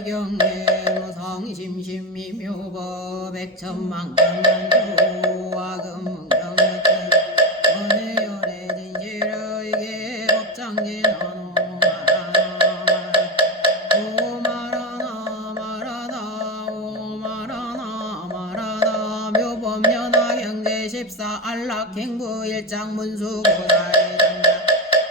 경계 무성심심미묘법 백천만경만주 와금문경이지 원해열의 진실의게 법장진언 오마라나 묘법연화 경제 14 안락행부 일장 문수고사리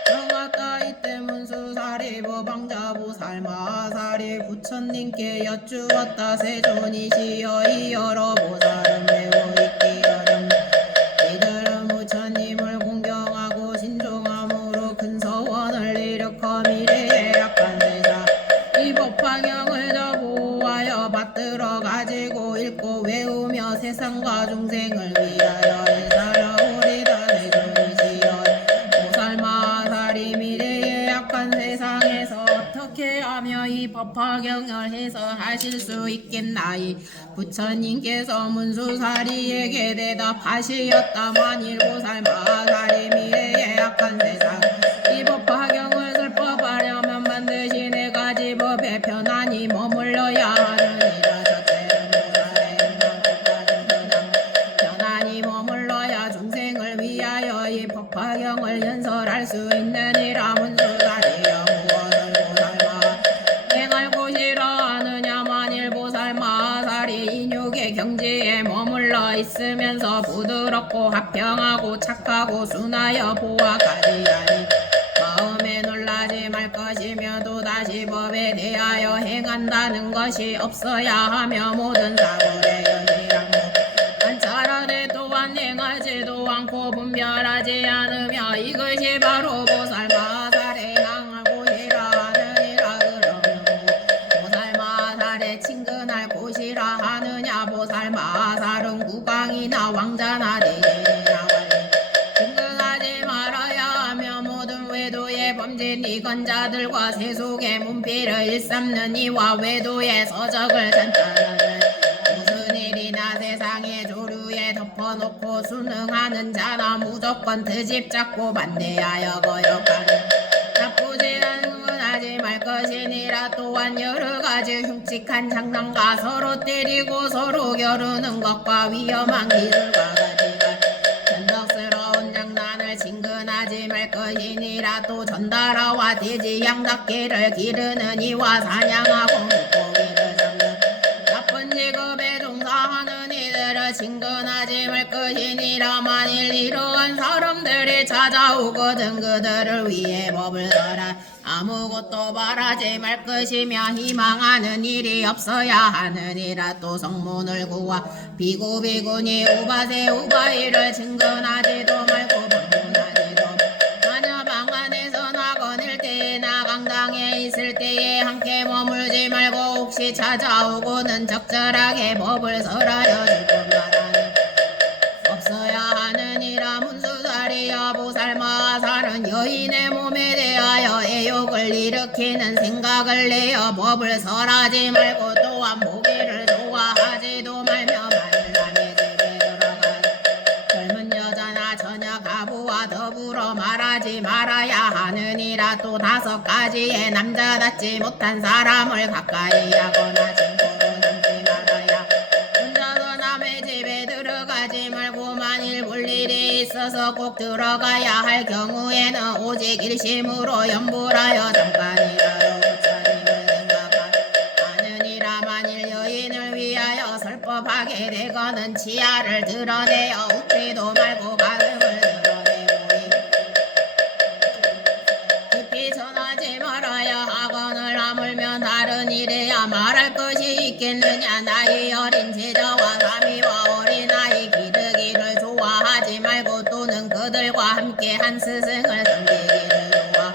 정하다 이때 문수사리 법왕자보살 마사리 부처님께 여쭈었다 세존이시여 이 여러 보살은 매우 있기 어렵네 이들은 부처님을 공경하고 신종함으로 큰 서원을 일으켜 미래의 약한 세상 이 법화경을 더 보호하여 받들어 가지고 읽고 외우며 세상과 중생을 위하여 일사라 오리다 세존이시여 보살 마사리 미래의 약한 세상에서 어떻게 하며 이 법화경을 해설하실 수 있겠나이 부처님께서 문수사리에게 대답하시었다 만일 보살 마사리 미래의 약한 세상 이 법화경을 설법하려면 반드시 네 가지 법에 편안히 머물러야 하느니라 첫째는 보살의 편안히 머물러야 중생을 위하여 이 법화경을 연설할 수 있느니라 문수사리여 무엇을 보살마 행할 곳이라 하느냐 만일 보살 마사리 인육의 경지에 머물러 있으면서 부드럽고 화평하고 착하고 순하여 보아가지 하니 마음에 놀라지 말 것이며 또다시 법에 대하여 행한다는 것이 없어야 하며 모든 사물의 연이라고 관찰하되 또한 행하지도 않고 분별하지 않으며 이것이 바로 보살 마살의 행할 곳이라 하느니라 그러면 보살 마살의 친근할 곳이라 하느냐 보살 마살은 국왕이나 왕자나 대제나 친근하지 말아야 하며 모든 외도의 범진 이건자들과 세속의 문필을 일삼는 이와 외도의 서적을 전달하는 무슨 일이나 세상의 조류에 덮어놓고 순응하는 자나 무조건 트집 잡고 반대하여 거역하는 나쁘지 않은 건 하지 말 것이니라 또한 여러가지 흉측한 장난과 서로 때리고 서로 겨루는 것과 위험한 기술과 가지가 변덕스러운 장난을 친근하지 말 것이니라 또 전달하와 돼지 양닭개를 기르는 이와 사냥하고 물고기를 잡는 나쁜 직업에 종사하는 이들을 친근하지 말 것이니라 만일 이러한 사람들이 찾아오거든 그들을 위해 법을 설하 아무것도 말하지 말 것이며 희망하는 일이 없어야 하느니라 또 성문을 구하 비구비구니 우바세 우바이를 친근하지도 말고 방문하지도 마녀 방안에서 나거닐 때나 강당에 있을 때에 함께 머물지 말고 혹시 찾아오고는 적절하게 법을 설하여 줄 것만하니 없어야 하느니라 문수사리여 보살 마살은 여인의 몸에 대하여 애욕을 일으키는 생각을 내어 법을 설하지 말고 또한 보기를 좋아하지도 말며 만일 남의 집에 들어가 젊은 여자나 처녀 가부와 더불어 말하지 말아야 하느니라 또 5가지의 남자답지 못한 사람을 가까이 하거나 친구로 삼지 말아야 혼자서 남의 집에 들어가지 말고 만일 볼 일이 있어서 꼭 들어가야 할 경우에는 오직 일심으로 염불하여 잠깐이라도 부처님을 생각하느니라 만일 여인을 위하여 설법하게 되거는 치아를 드러내어 웃지도 말고 가슴을 드러내보이 깊이 전하지 말아야 하거늘 하물며 다른 일에야 말할 것이 있겠느냐 나이 어린 제자와 사미와 어린아이 기르기를 좋아하지 말고 또는 그들과 함께 한 스승을 섬기기를 좋아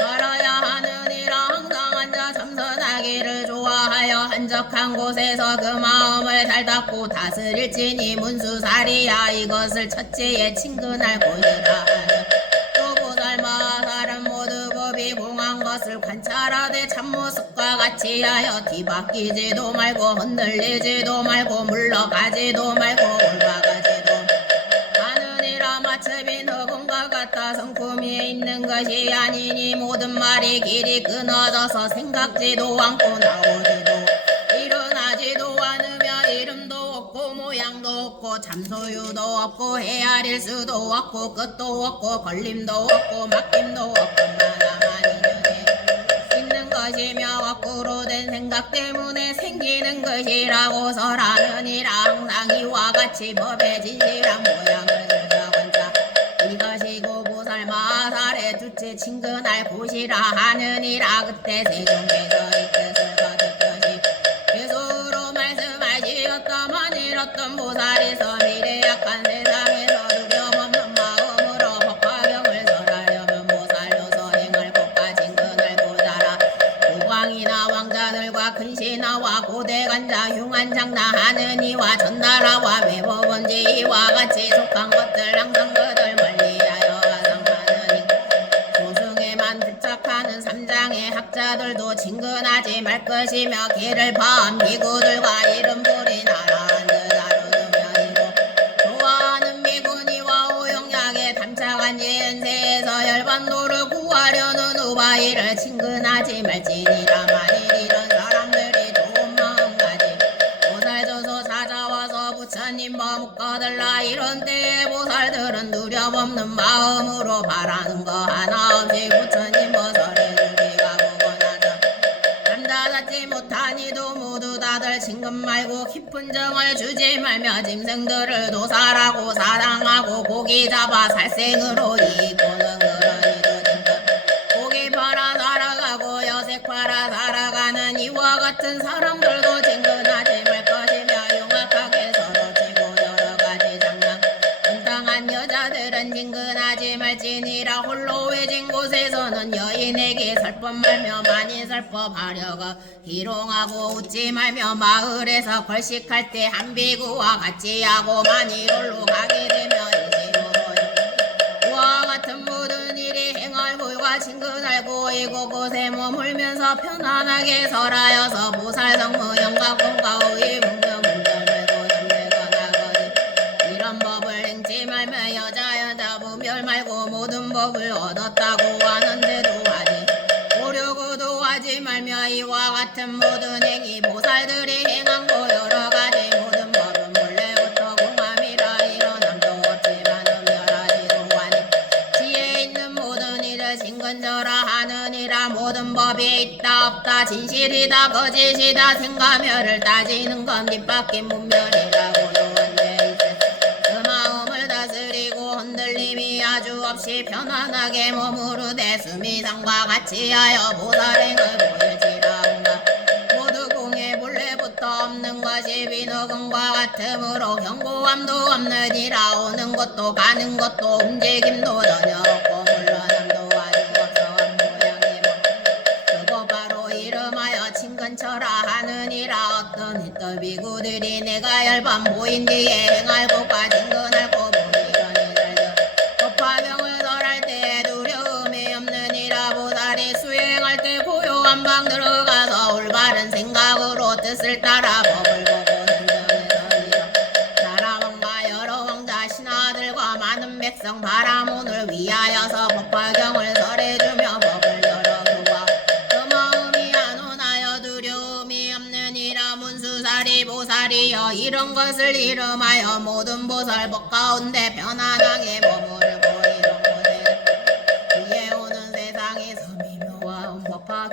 말아야 하느니라 항상 앉아 참선하기를 좋아하여 한적한 곳에서 그 마음을 잘 닫고 다스릴지니 문수사리야 이것을 첫째에 친근할 곳이라 하는 또 보살 마살은 모두 법이 공한 것을 관찰하되 참모습과 같이 하여 뒤바뀌지도 말고 흔들리지도 말고 물러가지도 말고 올라가지도 하느니라 마첩인 저번과 같아 성품이 있는 것이 아니니 모든 말이 길이 끊어져서 생각지도 않고 나오지도 일어나지도 않으며 이름도 없고 모양도 없고 참소유도 없고 헤아릴 수도 없고 끝도 없고 걸림도 없고 맡김도 없고 나만 인연에 있는 것이며 거꾸로 된 생각 때문에 생기는 것이라고 설하느니라. 항상 이와 같이 법의 진실한 모양을 들여본자 이것이고 보살 마살의 주체 친근할 곳이라 하느니라. 그때 세종께서 이 뜻을 거듭하시 계속으로 말씀하시었다만 이렇던 보살에서 미래 약한 세상에서 두려움없는 마음으로 법화경을 설하려면 보살로서 행할 것과 친근할 보자라. 국왕이나 왕자들과 근신하와 고대관자 흉한 장나하는 이와 전나라와 외법원지 이와 같이 속한 것들 항상 그들 멀리하여 가상하느니 조승에만 부착하는 삼장의 학자들도 친근하지 말 것이며 길을 파한 비구들과 이름 부린 나라한 듯하루며 이고 좋아하는 비구니와 오용약에 담착한 지은세에서 열반도를 구하려는 우바이를 친근하지 말지니라. 만일 이런 사람들이 좋은 마음 가지 보살져서 찾아와서 부처님 머뭇거들라. 이런 때에 보살들은 두려움없는 마음으로 바라는 거 하나 없이 부처님 보살해 주기가 보고나서 남자답지 못한 이도 모두 다들 친근 말고 깊은 정을 주지 말며 짐승들을 도살하고 사랑하고 고기 잡아 살생으로 이고는 그런 이도 고기 팔아 살아가고 여색 팔아 살아가는 이와 같은 사람들도 친근하지 말 것이며 흉악하게 서로 치고 여러가지 장난 운탕한 여자들은 친근하지 말지니라. 홀로 외진 곳에서는 여인에게 설법 말며 많이 설법하려고 희롱하고 웃지 말며 마을에서 걸식할 때 한 비구와 같이 하고 많이 홀로 가게 되면 일심으로 이와 같은 모든 일이 행할 불과 친근하고 이곳곳에 머물면서 편안하게 설하여서 보살 성무 영각 공과 우의 문명 문별 말고 염내가 나거니 이런 법을 행치 말며 여자 부별 말고 모든 법을 얻었다고 하는데도 하지 보려고도 하지 말며 이와 같은 모든 행위 보살들이 행한 거 여러 가지 모든 법은 본래부터 공함이라 일어남도 없지만 음멸하지도 하니 지혜 있는 모든 일을 친근절하 하느니라. 모든 법이 있다 없다 진실이다 거짓이다 생가멸을 따지는 건 뒷바뀐 문멸이라고도 한데 그 마음을 다스리고 흔들림이 아주 없이 편안하게 머무르되 수미상과 같이 하여 보살행을 보일지라온다. 모두 공의 본래부터 없는 것이 비너금과 같으므로 경고함도 없느니라. 오는 것도 가는 것도 움직임도 전혀 없고 물러남도 아주 없어한 모양이고 그거 바로 이름하여 친근처라 하느니라. 어떤 이터 비구들이 내가 열반 모인 뒤에 행할 것과 친근할 것 보이려니 법화경을 설할 때 두려움이 없느니라. 보살이 수행할 때 고요한 방 들어가서 올바른 생각으로 뜻을 따라 법을 보고 선정해서니라. 나라 왕과 여러 왕자 신하들과 많은 백성 바라몬을 위하여서 법화경을 설해주며 법을 열어 교화 그 마음이 안온하여 두려움이 없느니라. 문수사리 보살이여 이런 것을 이름하여 모든 보살 법 가운데 편안하게 머무르고 이런 곳에 위에 오는 세상에서 미묘한 법화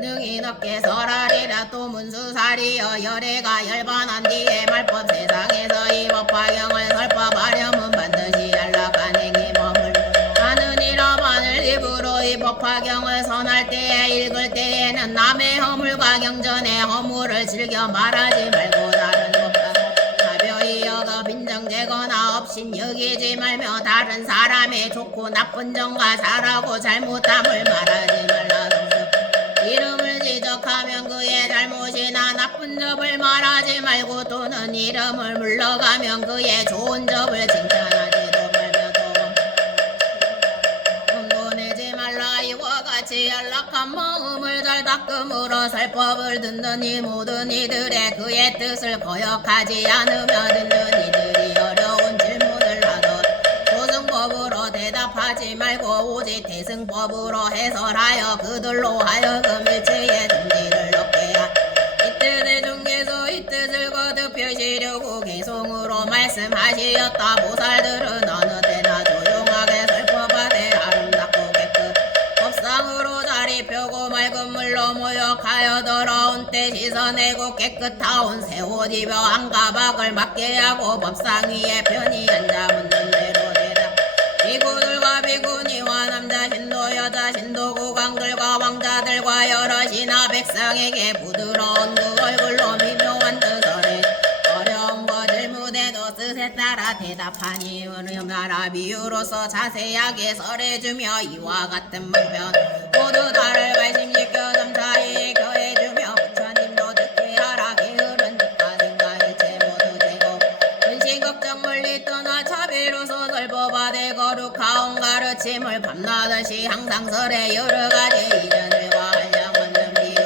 능히 넓게 설하리라. 또 문수사리여 열애가 열반한 뒤에 말법 세상에서 이 법화경을 설법하려면 반드시 안락한 행위 머물 하느니라. 만일 입으로 이 법화경을 선할 때에 읽을 때에는 남의 허물과 경전의 허물을 즐겨 말하지 말고 다른 법과 가벼이 여겨 빈정되거나 없인 여기지 말며 다른 사람의 좋고 나쁜 점과 잘하고 잘못함을 말하지 말라. 이름을 지적하면 그의 잘못이나 나쁜 점을 말하지 말고 또는 이름을 물러가면 그의 좋은 점을 칭찬하지도 말며 또 내지 말라. 이와 같이 안락한 마음을 잘 닦음으로 살법을 듣는 이 모든 이들의 그의 뜻을 거역하지 않으며 듣는 이들이 어려운 질문을 하던 조승법으로 대답 대답하지 말고 오직 대승법으로 해설하여 그들로 하여금 일체의 정지를 얻게 하. 이 뜻의 중에서 이 뜻을 거듭 펴시려고 개송으로 말씀하시었다. 보살들은 어느 때나 조용하게 설법하되 아름답고 깨끗 법상으로 자리 펴고 맑은 물로 모욕하여 더러운 때 씻어내고 깨끗하온 새 옷 입어 안가박을 맞게 하고 법상 위에 편히 앉아 묻는 대로 대답. 비구들과 비구니와 남자 신도 여자 신도 국왕들과 왕자들과 여럿이나 백성에게 부드러운 그 얼굴로 미묘한 뜻을 어려운 거 질문에도 뜻에 따라 대답하니 은음나라 비유로서 자세하게 설해주며 이와 같은 문변 모두 나를 발심시켜 점차히 교해주며 부처님도 듣게 하라. 게으른 뜻과 생각 일체 모두 제고 근심 걱정 멀리 떠나 자비로서 설법하되 거룩하온 가르침을 밤낮없이 항상 설해 여러가지 이전들과 한량없는 비유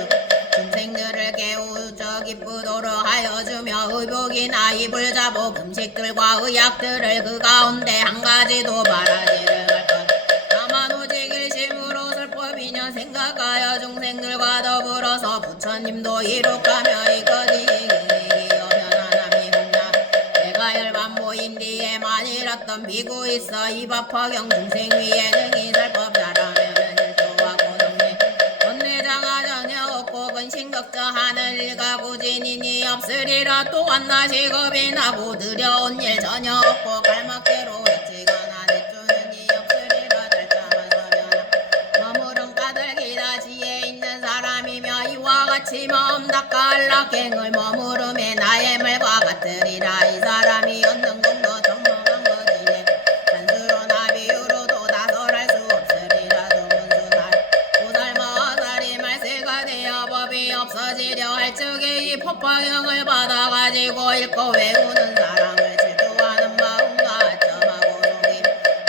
중생들을 깨우쳐 기쁘도록 하여주며 의복이나 이불 자복 음식들과 의약들을 그 가운데 한 가지도 바라지를 말것. 다만 오직 일심으로 설법이냐 생각하여 중생들과 더불어서 부처님도 이룩하며 이거지 변화남이 혼자 내가 열반보인 뒤에 만일었던 비구 있어 이 법화경 중생 위에 능히 설법 잘하면 일도와 고성리 원내장하 전혀 없고 근심 걱정하는 일가 구진이니 없으리라. 또한 나 직업이 나고 느려온 일 전혀 없고 갈막대로 일찍거나 내주는 이 없으리라. 절자만 서려나 머무른 까닭이라 지혜 있는 사람이며 이와 같이 마음 닦아 안락행을 머무름에 나의 말과 같으리라. 이 사람이 얻는 공도 정명한 것이니 단수로나 비유로도 다설할 수 없으리라. 두문수살 보살마살이 말세가 되어 법이 없어지려 할 적에 이 법화경을 받아가지고 읽고 외우는 사람을 질투하는 마음과 점하고 속이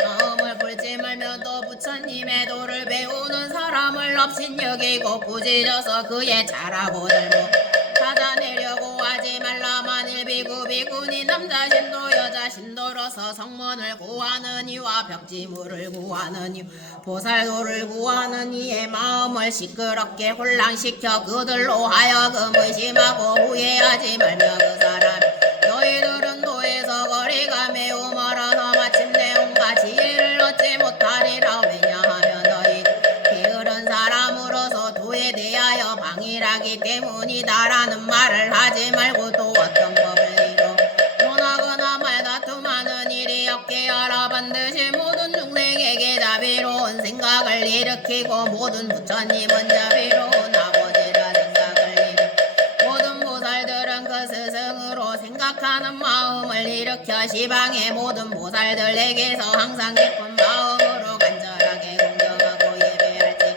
마음을 풀지 말며 또 부처님의 도를 배우는 사람을 업신 여기고 부지져서 그의 잘하고 덜고 찾아내려고 하지 말라. 만일 비구 비구니 남자 신도 여자 신도로서 성문을 구하는 이와 벽지물을 구하는 이 보살도를 구하는 이의 마음을 시끄럽게 혼란시켜 그들로 하여금 의심하고 후회하지 말며 그 사람 너희들은 도에서 거리가 매우 멀어서 마침내 온갖 지혜를 얻지 못하리라. 왜냐하면 너희 게으른 사람으로서 도에 대하여 방일하기 때문이다라는 말을 하지 말고 또 어떤 법을 이루 논하거나 말다툼하는 일이 없게 하라. 반드시 모든 중생에게 자비로운 생각을 일으키고 모든 부처님은 자비로운 아버지라 생각을 일으키고 모든 보살들은 그 스승으로 생각하는 마음을 일으켜 시방의 모든 보살들에게서 항상 기쁜 마음으로 간절하게 공경하고 예배할지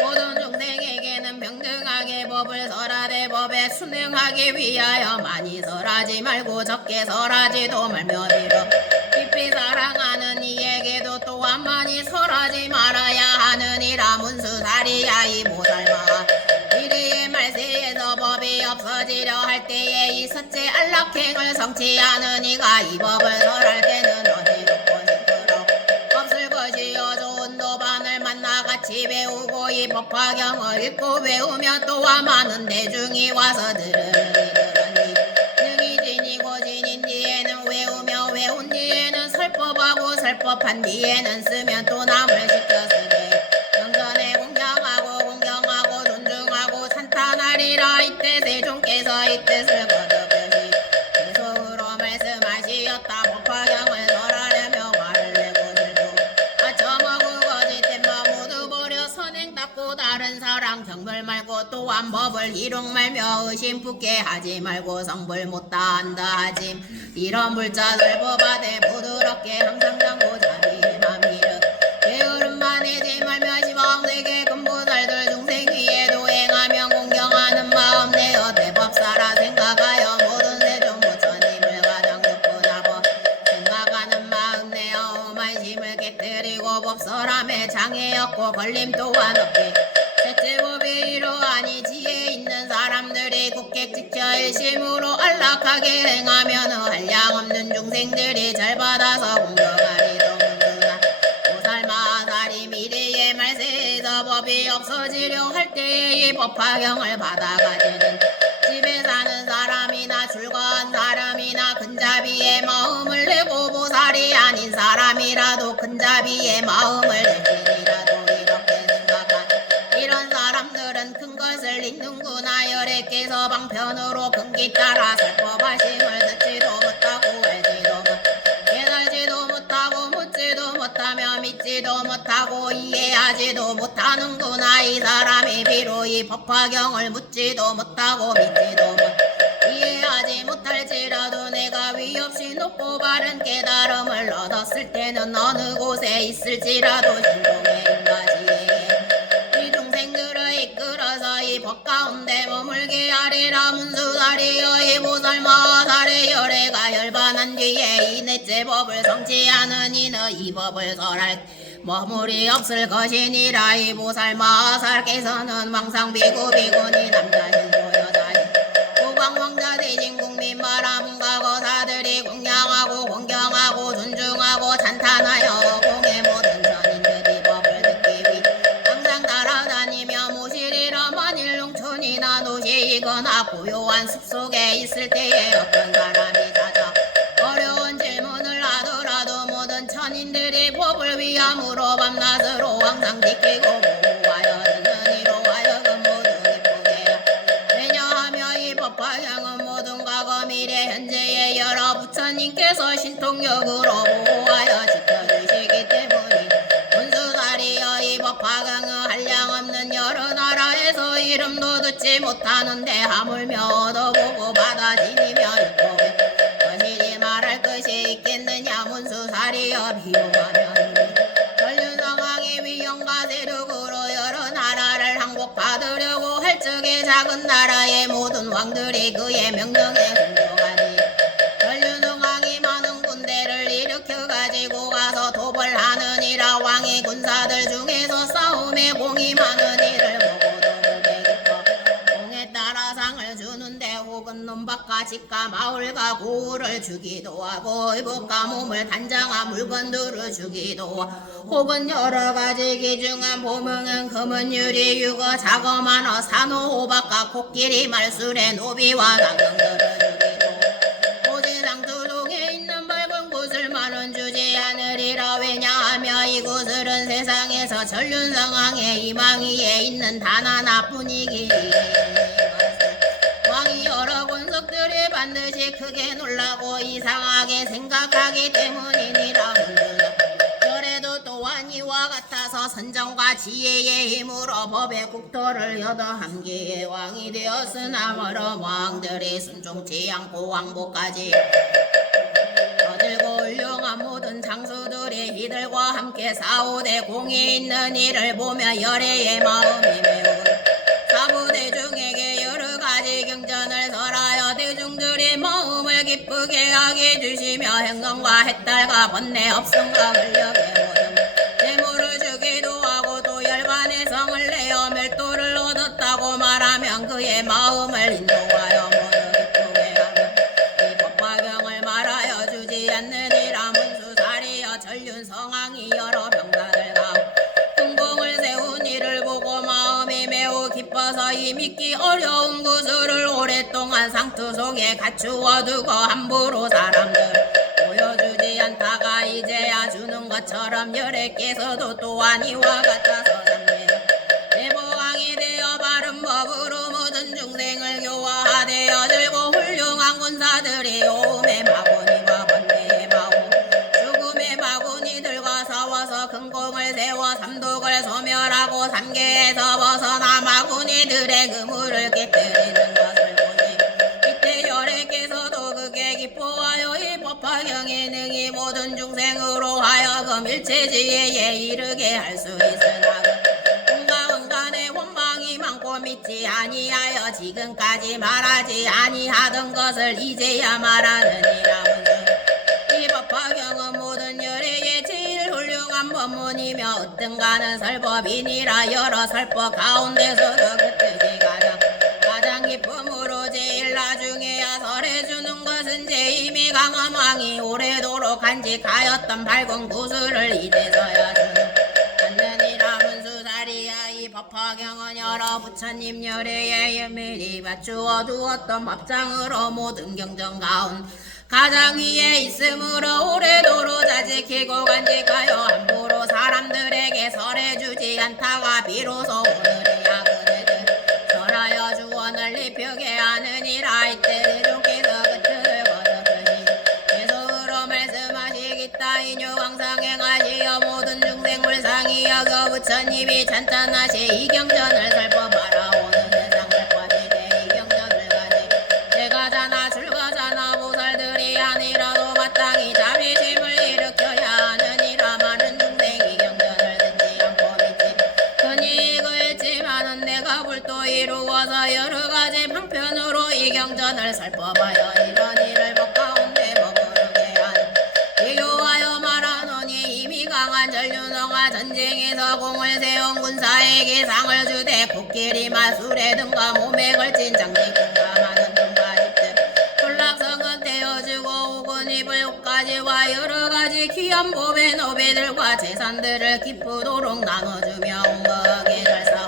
모든 중생에게는 평등하게 법을 설하되 법에 순응하기 위하여 많이 설하지 말고 적게 설하지도 말며 비록 깊이 사랑하는 이에게도 또한 많이 설하지 말아야 하느니라. 문수살이야 이 보살마 이르의 말세에서 법이 없어지려 할 때에 이 섯째 안락행을 성취하는 이가 이 법을 설할 때는 어지럽고 시끄러 없을 것이요 좋은 도반을 만나 같이 배우고 이 법화경을 읽고 외우면 또한 많은 대중이 와서 들으니 능히 지니고 지닌 뒤에는 외우며 외운 뒤에는 설법하고 설법한 뒤에는 쓰면 또 남을 시켜 쓰되 영전에 공경하고 공경하고 존중하고 찬탄하리라. 이때 세종께서 이 뜻을 거듭하시 계속으로 말씀하시었다. 법화경을 설하려며 말을 내고 들고 아첨하고 거짓된 마 모두 버려 선행 닦고 다른 사랑 경벌 말고 또한 법을 이룩 말며 의심 붙게 하지 말고 성불 못다 한다 하짐. 이런 불자들 법하되 부드럽게 항상 장고 자비의 맘이르 게으름만 해지 말며 시방세계 금보살들 중생 위에 도행하며 공경하는 마음 내어 대법사라 생각하여 모든 세종 부처님을 가장 높으나보 생각하는 마음 내어 오만심을 깨뜨리고 법설함에 장애 없고 걸림 또한 없게 셋째 법이 이러하니 지혜 있는 사람들이 굳게 지켜 일심으로 안락하게 행하면 한량없는 중생들이 잘 받아서 공경하리도 문수나 법이 없어지려 할 때에 이 법화경을 받아가지는 집에 사는 사람이나 출가한 사람이나 근자비의 마음을 내고 보살이 아닌 사람이라도 근자비의 마음을 내지니라도 이렇게 생각한 이런 사람들은 큰 것을 잊는구나. 열애께서 방편으로 근기 따라 설법하심을 듣지도 못하고 알지도 못 깨달지도 못하고 묻지도 못하며 믿지도 못하고 이해하지도 못하는구나. 이 사람이 비로 이 법화경을 묻지도 못하고 믿지도 못 이해하지 못할지라도 내가 위없이 높고 바른 깨달음을 얻었을 때는 어느 곳에 있을지라도 신동의 인가지에 이 중생들을 이끌어서 이 법 가운데 머물게 하리라. 문수다리여 이 보살마살의 열애가 열반한 뒤에 이 넷째 법을 성취하는 이는 이 법을 설할 머물이 없을 것이니라. 이 보살마살께서는 왕상 비구 비구니 남자신 소여자신 우광왕자 대신 국민 바람과 거사들이 공양하고 공경하고 존중하고 찬탄하여 공의 모든 전인들이 법을 듣기 위해 항상 따라다니며 모시리라. 만일 농촌이나 도시이거나 고요한 숲속에 있을 때에 어떤 사람이 찾아 어려운 질문을 하더라도 모든 천인들이 법을 위함으로 밤낮으로 항상 지키고 보호하여 듣는 이로 하여금 모두 기쁘게 왜냐하며 이 법화경은 모든 과거 미래 현재의 여러 부처님께서 신통력으로 보호하여 지켜주시기 때문이 문수다리여 이 법화경은 한량없는 여러 나라에서 이름도 듣지 못하는데 하물며 얻어보고 받아지니며 육법에 것이지 말할 것이 있겠느냐. 문수사리여 비용하면 전륜상황의 위험과 세력으로 여러 나라를 항복받으려고 할 적에 작은 나라의 모든 왕들이 그의 명령에 순종하니 전륜상황이 많은 군대를 일으켜가지고 가서 도벌하느니라. 왕의 군사들 중에서 싸움에 공이 많은 이를 보고도 그게 기뻐 공에 따라 상을 주는데 혹은 논밭과 집과 마을과 고을을 주기도 하고 의복과 몸을 단장한 물건들을 주기도 하고 혹은 여러 가지 귀중한 보명은 금은 유리 유거 자거만어 산호 호박과 코끼리 말술의 노비와 당근들을 주기도 오지상 두동에 있는 밝은 곳을만은 주지 않으리라. 왜냐하며 이곳들은 세상에서 전륜상황의 이망위에 있는 단 하나뿐이기니 왕이 여러 권속들이 반드시 크게 놀라고 이상하게 생각하기 때문이니라. 그래도 또한 이와 같아서 선정과 지혜의 힘으로 법의 국토를 여더함기에 왕이 되었으나 여러 왕들이 순종치 않고 왕복까지 거들고 훌륭한 모든 장수들이 이들과 함께 싸우되 공이 있는 이를 보며 열애의 마음이 매우 사부대중에게 여러 가지 경전을 설하여 대중들이 마음을 기쁘게 하게 주시며 행성과 해달과 번뇌 없음과 권력의 모든 재물을 주기도 하고 또 열반의 성을 내어 멸도를 얻었다고 말하면 그의 마음을 인도하여 모두 기쁘게 하며 이 법화경을 말하여 주지 않느니라. 문수사리여 전륜성왕이 여러 병사들과 흥공을 세운 이를 보고 마음이 매우 기뻐서 이 믿기 어려운 구슬을 오랫동안 상투 속에 갖추어 두고 함부로 사람들 보여주지 않다가 이제야 주는 것처럼 열애께서도 또한 이와 같아서 삽니다. 대보왕이 되어 바른 법으로 모든 중생을 교화하되어 들고 훌륭한 군사들이 오음의 마구니와 번뇌의 마구 죽음의 마구니들과 싸워서 금공을 세워 삼독을 소멸하고 삼계에서 벗어나 마구니들의 그물을 깨뜨리는 것을 보니 이때 열애께서도 극에 기뻐하여 이 법화경의 능히 모든 중생으로 하여금 일체지혜에 이르게 할 수 있으나 온간에 원망이 많고 믿지 아니하여 지금까지 말하지 아니하던 것을 이제야 말하느니라. 이 법화경은 모든 열애의 제일 훌륭한 법문이며 어떤가는 설법이니라. 여러 설법 가운데서도 그 뜻이 가장 기쁨으로 제일 나중에야 설해주는 것은 제임이 강한 왕이 오래도록 간직하였던 밝은 구슬을 이제서야 주는 않느니라. 문수사리야 이 법화경은 여러 부처님 열애에 미리 맞추어 두었던 법장으로 모든 경전 가운 가장 위에 있으므로 오래도록 자지키고 간직하여 함부로 사람들에게 설해주지 않다가 비로소 오늘이야 그대들 설하여 주원을 입히게 하느니라. 이때 대종께서 그틀을 거두시니 계속으로 말씀하시겠다. 인유광상 행하시어 모든 중생 불상이 여겨 부처님이 찬찬하시 이 경전을 살펴봐라. 오는 세상 살펴시되 이 경전을 가지 제가자나 출가자나 보살들이 아니라도 마땅히 자비심을 일으켜야 하느니라. 많은 중생이 경전을 듣지 않고 믿지 흔히 읽을지만은 내가 불도 이루어서 여러가지 방편으로 이 경전을 살펴봐야 이런 일을 법가운데 머무르게 하는 비교하여 말하노니 이미 강한 전륜성화 전쟁에서 공을 세운 군사에게 상을 주되 코끼리 마술에 등과 몸에 걸친 장식군과 많은 등과 집들 촌락성은 태워주고 혹은 입을 옷까지와 여러가지 귀한 보배 노배들과 재산들을 기쁘도록 나눠주며 온거하게 잘싸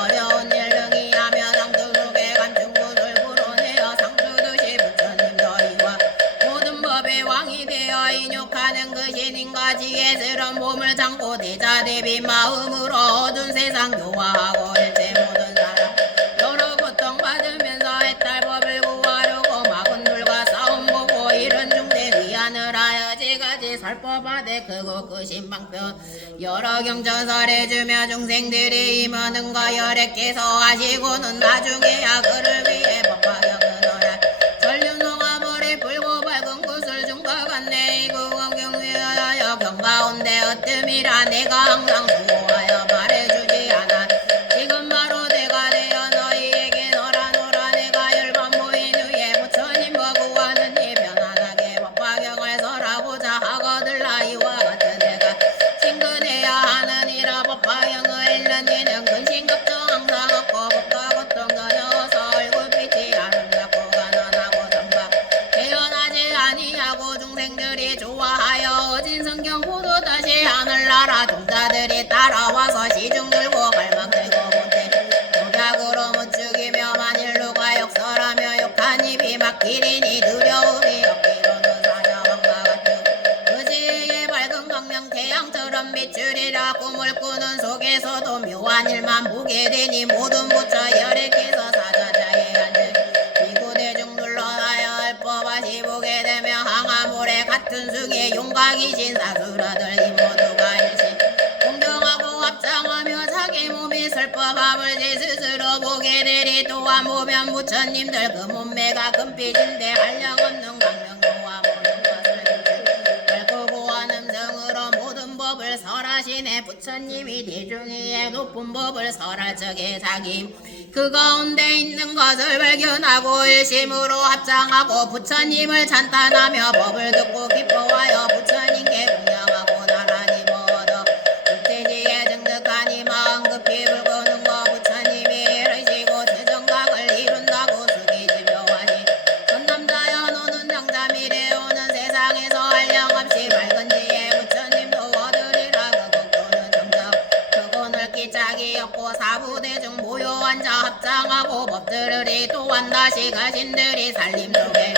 어려운 일 등이 하며 상주속에 간중구를 불어내어 상주듯이 부처님 너희와 모든 법의 왕이 되어 인욕하는 그 신인과 지혜스런 몸을 참고 대자대비 마음으로 어두운 세상 교화하고 일체 모든 사람 여러 고통받으면서 해탈법을 구하려고 마군들과 싸움 보고 이런 중대 위안을 하여 지가지 살법하되 크고 크신 방편 여러 경전설해 주며 중생들이 임하는가 열애께서 하시고는 나중에야 그를 위해 법화경을 너라 전륜송화 머리 불고 밝은 구슬 중과 같네 이구원 경위하여 경가운데 어뜸이라 내가 항상 수호하여 말해주지 않아 지금 바로 내가 되어 너희에게 너라 내가 열반 모인 후에 부처님과 구하는 이 편안하게 법화경을 설하고자 하거들라. 이와 같은 내가 친근해야 하느니라. 법화경을 읽는 이는 근심 걱정 항상 없고 법과 고통 전혀서 얼굴빛이 아름답고 가난하고 전박 태어나지 아니하고 중생들이 좋아하여 어진 성경 보도 다시 하늘나라 종자들이 따라와서 시중 들고 갈망 들고 못해 독약으로 못 죽이며 만일 누가 욕설하며 욕한 입이 막히리니 두려움이 없기로는 사자왕과 같은 그지의 밝은 광명 태양처럼 비추리라. 꿈을 꾸는 속에서도 묘한 일만 보게 되니 모든 부처 열애께서 사자자에 앉은 이구대중 눌러나여 할법하시 보게 되며 항아모래 같은 숭의 용각이신 사수라들 이 모두가 일신 공경하고 합장하며 자기 몸이 설법함을 제 스스로 보게 되리. 또한 보면 부처님들 그 몸매가 금빛인데 한량없는 강명도와 모든 것을 밝고 고한 음성으로 모든 법을 설하시네. 부처님이 대중위에 높은 법을 설할 적에 자기 그 가운데 있는 것을 발견하고 일심으로 합장하고 부처님을 찬탄하며 법을 듣고 기뻐하여 부처님께 공양하고 나란히 모두 불태지에 정득하니 마음 급히 불고는 거 부처님이 이르시고 최정각을 이룬다고 숙이지며 하니 전남자여 너는 장자 미래 오는 세상에서 한량없이 밝은 지혜 부처님도 얻으리라. 그 국도는 정적 크고 넓기 짝이 없고 사부대중 모여 앉아 합장하고 법들으리. 또한 다시 가신들이 살림 속에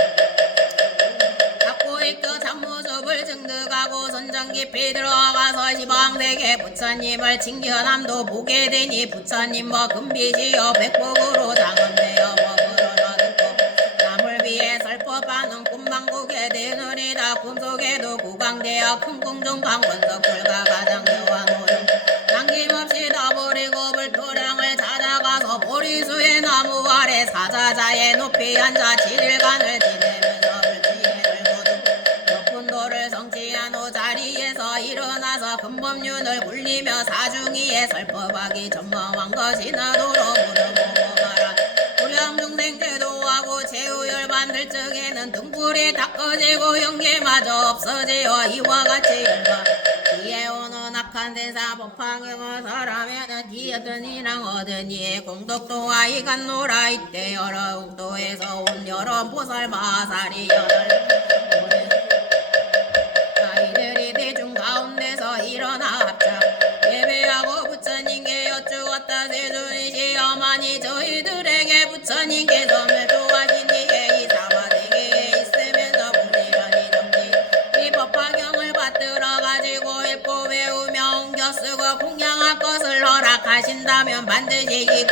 잡고 있고 참모습을 증득하고 선정 깊이 들어가서 시방세계 부처님을 칭견함도 보게 되니 부처님과 금빛이여 백복으로 장엄되어 법으로 듣고 남을 위해 설법하는 꿈만 꾸게 되느니라. 꿈속에도 구강되어 큰 궁중 강권석불과 가장 묘한 오름 남김없이 다 버리고 불토량을 찾아가서 보리수의 나무 아래 사자자에 높이 앉아 7일간을 지내면서 불지혜를 거둔 높은 도를 성취한 후 자리에서 일어나서 근법륜을 굴리며 사중이에 설법하기 전망한 것이 나도록 물어보고 가라. 불량중생 제도하고 제후열반들 적에는 등불이 다 꺼지고 연기마저 없어지어 이와 같이 열과 뒤에 오는 악한 세사 법화경을 설하면은 뒤에든 이랑 얻은 이의 공덕도와 이간노라. 이때 여러 웅도에서 온 여러 보살 마살이 이들이 대중 가운데서 일어나 합장 예배하고 부처님께 여쭈었다. 세주 하니 저희들에게 부처님께서 멸도하시니에 이 사바세계에 있으면서 부지런히 정지 이 법화경을 받들어 가지고 읽고 외우며 옮겨 쓰고 공양할 것을 허락하신다면 반드시 이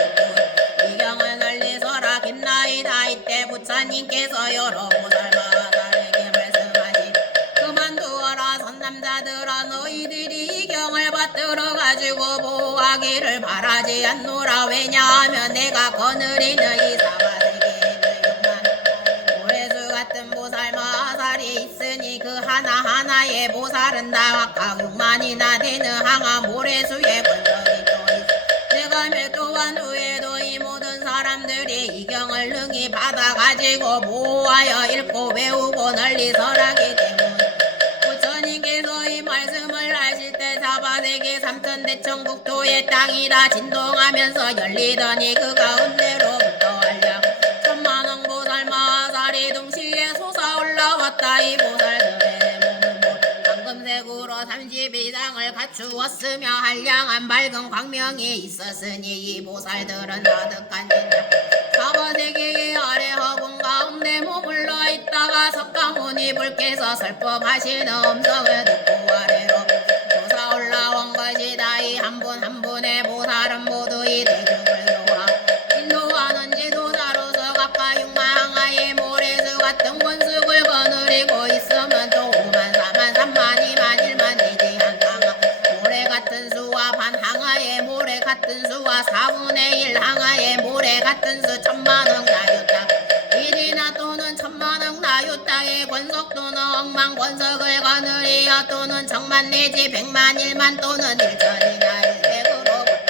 경을 널리 설하 김나이다. 이때 부처님께서 여러 보살마다에게 말씀하시 그만두어라 선남자들아 너희들이 이 경을 받들어 가지고 보호하기를 바라지 않노라. 왜냐하면 내가 거느리는 이 사바세계에는 6만 모래수 같은 보살마살이 있으니 그 하나하나의 보살은 다 각각 6만이나 되는 항아 모래수의 권석이 또 있어 내가 멸도한 후에도 이 모든 사람들이 이 경을 능히 받아가지고 보호하여 읽고 외우고 널리 설하기 때문에 부처님께서 이 말씀을 하실 때 사바세계 삼천대천국토의 땅이다 진동하면서 열리더니 그 가운데로부터 한량 천만왕 보살 마하살이 동시에 솟아올라왔다. 이 보살들의 몸은 황금색으로 32장을 갖추었으며 한량한 밝은 광명이 있었으니 이 보살들은 아득한 진짜 사바세계의 아래 허공 가운데 머물러 있다가 석가모니 불께서 설법하시는 음성을 듣고 아래로 솟아올라온 것이다. 이 한 분 한 분의 보살은 모두 이 대중을 도와 인도하는 지도자로서 각각 6만항하의 모래수 같은 권숙을 거느리고 있으면 또 5만 4만 3만 2만 1만 내지 한 항하 모래 같은 수와 반 항하의 모래 같은 수와 4분의 1 항하의 모래 같은 수 천만억 나유땅 1이나 또는 천만억 나유땅의 권속 또는 억만 권석을 거느리어 또는 정만 내지 100만 1만 또는 1천이나 1백으로부터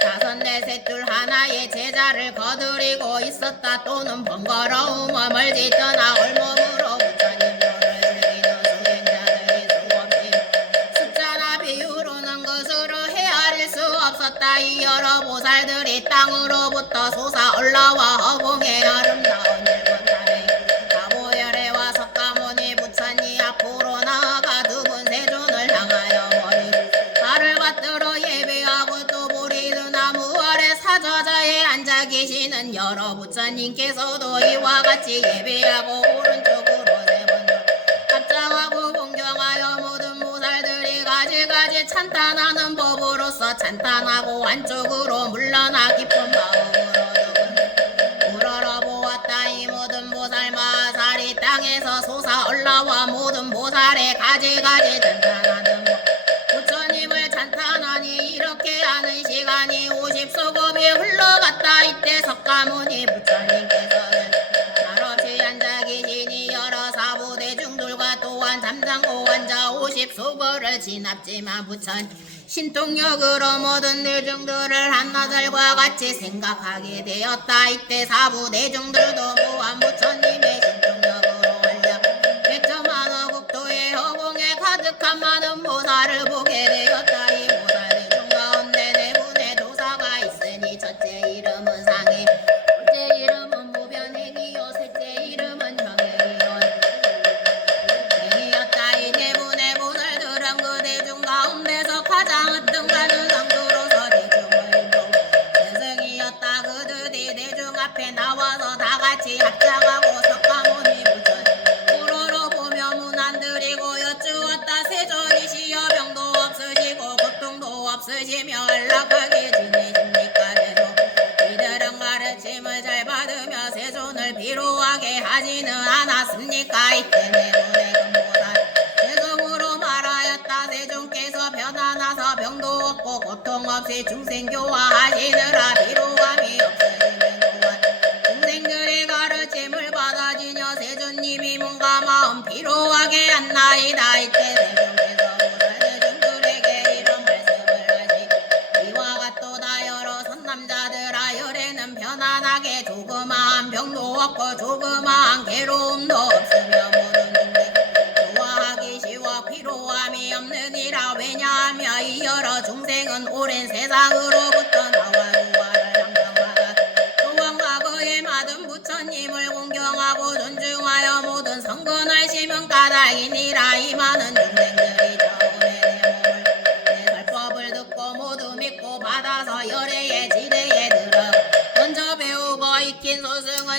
자선내 셋둘 하나의 제자를 거느리고 있었다. 또는 번거로움을 멀지 떠나 얼몸으로 부처님 노를 즐기는 수행자들이 수없이 숫자나 비유로는 것으로 헤아릴 수 없었다. 이 여러 보살들이 땅으로부터 솟아올라와 허공의 아름다운 일본 달에 가보열애와 석가모니 부처님 앞으로 나아가 두 분 세존을 향하여 머리를 발을 받들어 예배하고 또 보리드 나무 아래 사자자에 앉아 계시는 여러 부처님께서도 이와 같이 예배하고 오른쪽으로 세 번 합장하고 공경하여 모든 보살들이 가지가지 찬탄하는 법으로서 찬탄하고 안쪽으로 물러나 깊은 마음으로 우러러 보았다. 이 모든 보살 마하살이 땅에서 솟아올라와 모든 보살의 가지가지 찬탄하는 법 부처님을 찬탄하니 이렇게 하는 시간이 50소급이 흘러갔다. 이때 석가모니 부처님께서는 말없이 앉아 계시니 여러 사부대중들과 또한 잠잠고 앉아 50소거를 지났지만 부처님 신통력으로 모든 대중들을 한나절과 같이 생각하게 되었다. 이때 사부대중들도 무한 부처님의 신통력으로 알려 백천만억 국토의 허공에 가득한 많은 보살을 보게 되었다. 이 보살의 중 가운데 네 분의 도사가 있으니 첫째 이름은 상해 둘째 이름은 무변행이요 셋째 이름은 정행이요 행이었다. 이 네 분의 보살들은 그 대중 가운데서 가장 으뜸가는 상도로서 대중을 인도 대승이었다. 그들이 대중 앞에 나와서 다 같이 합장하고 석가모니 부처님 우러러 보며 문안드리고 여쭈었다. 세존이시여 병도 없으시고 고통도 없으시며 안락하게 지내십니까? 대도 이들은 가르침을 잘 받으며 세존을 비로하게 하지는 않았습니까? 이때 내 눈에 금보살 대성으로 말하였다. 세존께서 변화나서 병도 없고 고통 없이 중생교화하시느라 비로함이 없으시는 동안 중생들의 가르침을 받아지녀 세존님이 몸과 마음 비로하게 한나이다. 이때 세존께서 보살대중들에게 이런 말씀을 하시 이와 같도다. 여러 선남자들아 열에는 편안하게 조그마한 병도 없고 조그마한 괴로움도 없으며 모든 중생 좋아하기 쉬워 피로함이 없느니라. 왜냐하며 이 여러 중생은 오랜 세상으로부터 나와 유화를 항상받아 또한 과거에 받은 부처님을 공경하고 존중하여 모든 성근하시면 까닭이니라. 이 많은 중생들이 처음에 내 몸을 내 설법을 듣고 모두 믿고 받아서 열애의 지대에 들어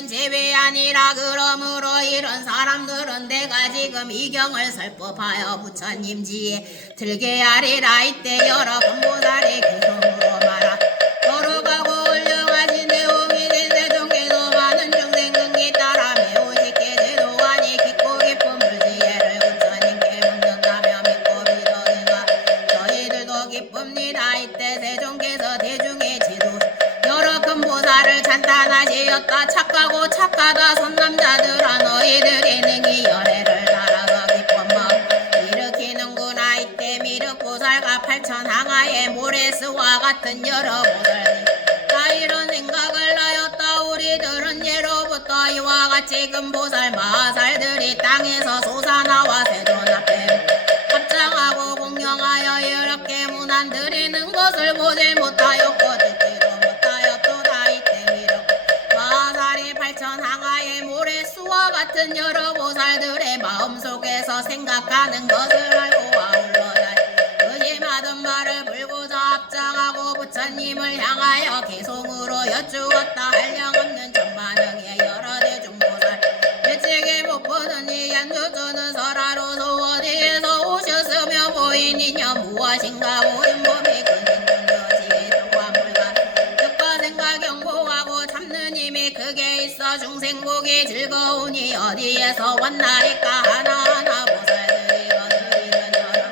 부처님은 제외 아니라 그러므로 이런 사람들은 내가 지금 이경을 설법하여 부처님 지에 들게 하리라. 이때 여러 금보살이 개성으로 말하 거룩하고 훌륭하신 내용이 된 세종께서 많은 중생 능기 따라 매우 쉽게 제도하니 깊고 깊은 불지혜를 부처님께 묻는다며 믿고 믿어든가 저희들도 기쁩니다. 이때 세종께서 대중의 지도 여러 금보살을 찬탄하시었다. 착하고 착하다 선남자들아 너희들이 능히 열애를 달아서 기쁜 마음 일으키는구나. 이때 미륵보살과 팔천항아의 모래스와 같은 여러 보살들 다 이런 생각을 하였다. 우리들은 예로부터 이와 같이 금보살 마하살들이 땅에서 솟아나와 세존 앞에 합장하고 공경하여 이렇게 문안 드리는 것을 보지 못하였고 듣지도 못하였도다. 이때 미륵 마하살이 팔천항아의 모래수와 같은 여러 보살들의 마음속에서 생각하는 것을 알고 아울러다 의심하던 말을 불고자 합장하고 부처님을 향하여 개송으로 여쭈었다. 한량없는 천만응의 여러 대중보살 일찍이 못 보더니 양주주는 설하로서 어디에서 오셨으며 보이니냐 무엇인가 모든 몸이 근인중여지 동화물과 뜻과 생각 경고하고 참는 힘이 크게 있어 중생복이 즐거우니 어디에서 왔나이까. 하나하나 보살들이 거느리는 여러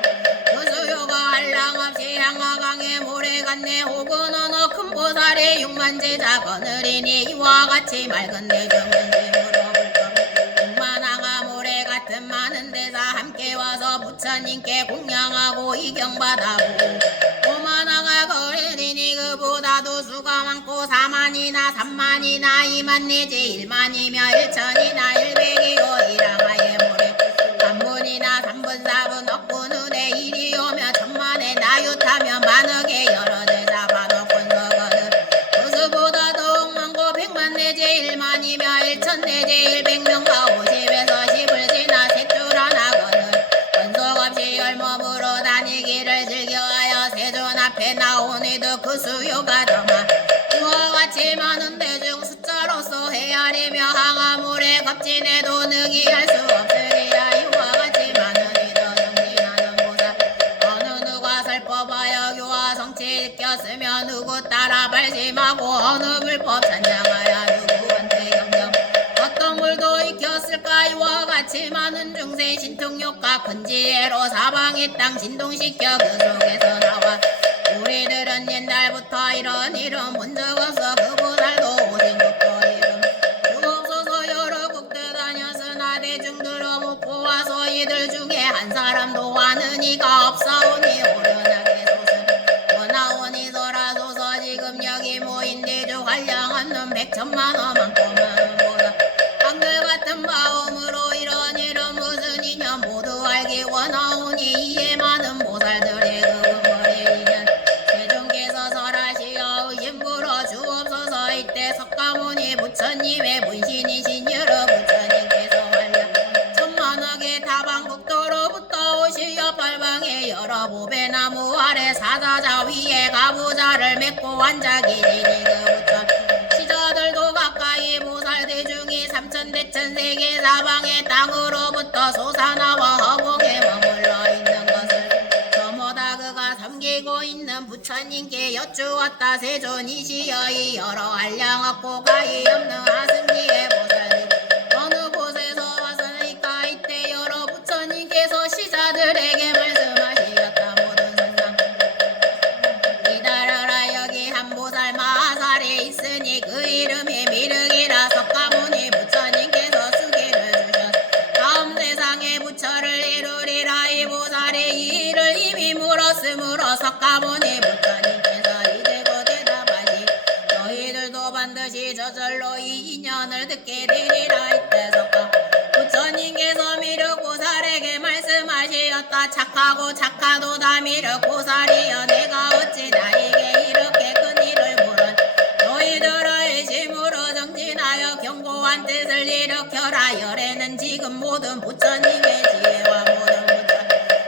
그 수요가 한량없이 향하강에 모래 같네. 혹은 어느 큰 보살이 육만제자 거느리니 이와 같이 맑은 대중은 힘으로 불금 육만항아 모래 같은 많은 대사 함께 와서 부처님께 공양하고 이경받아보고 오만항아 거느리니 그보다도 수가 많고 4만이나 3만이나 2만 내지 1만이며 1천이나 1백이요 일항아의 모래 3분이나 3분 4분 억분 은혜 일이 오며 천만에 나ют하며 만억의 여러 대자 반억분 서거늘 그수보다도 억만고 100만 내지 1만이며 1천 내지 100명과 50에서 10을 지나 셋줄 하나 거늘 권속 없이 열몸으로 다니기를 즐겨하여 세존 앞에 나오니도 그 수요가 더마 이와 같이 많은 대중 숫자로서 헤아리며 항아물에 겁진해도 능히 할 수 없으리라. 이와 같이 많은 이도 정진하는 보살 어느 누가 설법하여 교화 성취 익혔으며 누구 따라 발심하고 어느 불법 찬양하여 누구한테 영영 어떤 물도 익혔을까. 이와 같이 많은 중생 신통욕과 큰 지혜로 사방의 땅 진동시켜 그 속에서 나와 우리들은 옛날부터 이런 이름 본 적 없어. 그 보살도 오진국도 이름 주옵소서. 여러 국대 다녔으나 대중들어 못 보아서 이들 중에 한 사람도 아는 이가 없사오니 오련하게 소서 원하오니 설하소서. 지금 여기 모인 대중 한량한 놈 100천만원 많고만원 보다 한결같은 마음으로 이런 이름 무슨 인연 모두 알기 원하오니 이에 많은 보살들의 그분머리 인연 세종께서 설하시어 의심 풀어 주옵소서. 이때 석가모니 부처님의 문신이신 여러 부처님께서 활량 천만억의 다방국도로부터 오시어 팔방의 여러 보배나무 아래 사자자 위에 가부자를 맺고 앉아 계시니 그 부처 시자들도 가까이 보살 대중이 삼천대천 세계 사방의 땅으로부터 솟아나와 허공에 머물러 있는 것을 저모다 그가 섬기고 있는 부처님께 여쭈었다. 세존이시여 이 여러 한량없고 가히 없는 하승기의 보살들 어느 곳에서 왔으니까. 이때 여러 부처님께서 시자들에게 말씀하시었다. 모든 선상 기다려라. 여기 한 보살 마하살이 있으니 그 이름이 미륵이라. 석가모니 부처님께서 수기를 주셨 다음 세상에 부처를 이루리라. 이 보살이 이 일을 이미 물었으므로 석가모니 부처님께서 이대고 대답하시 너희들도 반드시 저절로 이 인연을 듣게 되리라. 이때 석가 부처님께서 미륵보살에게 말씀하시었다. 착하고 착하도다 미륵보살이여 내가 어찌 나에게 이렇게 큰 일을 물은 너희들의 심으로 정진하여 견고한 뜻을 일으켜라. 열애는 지금 모든 부처님의 지혜와 모든 부처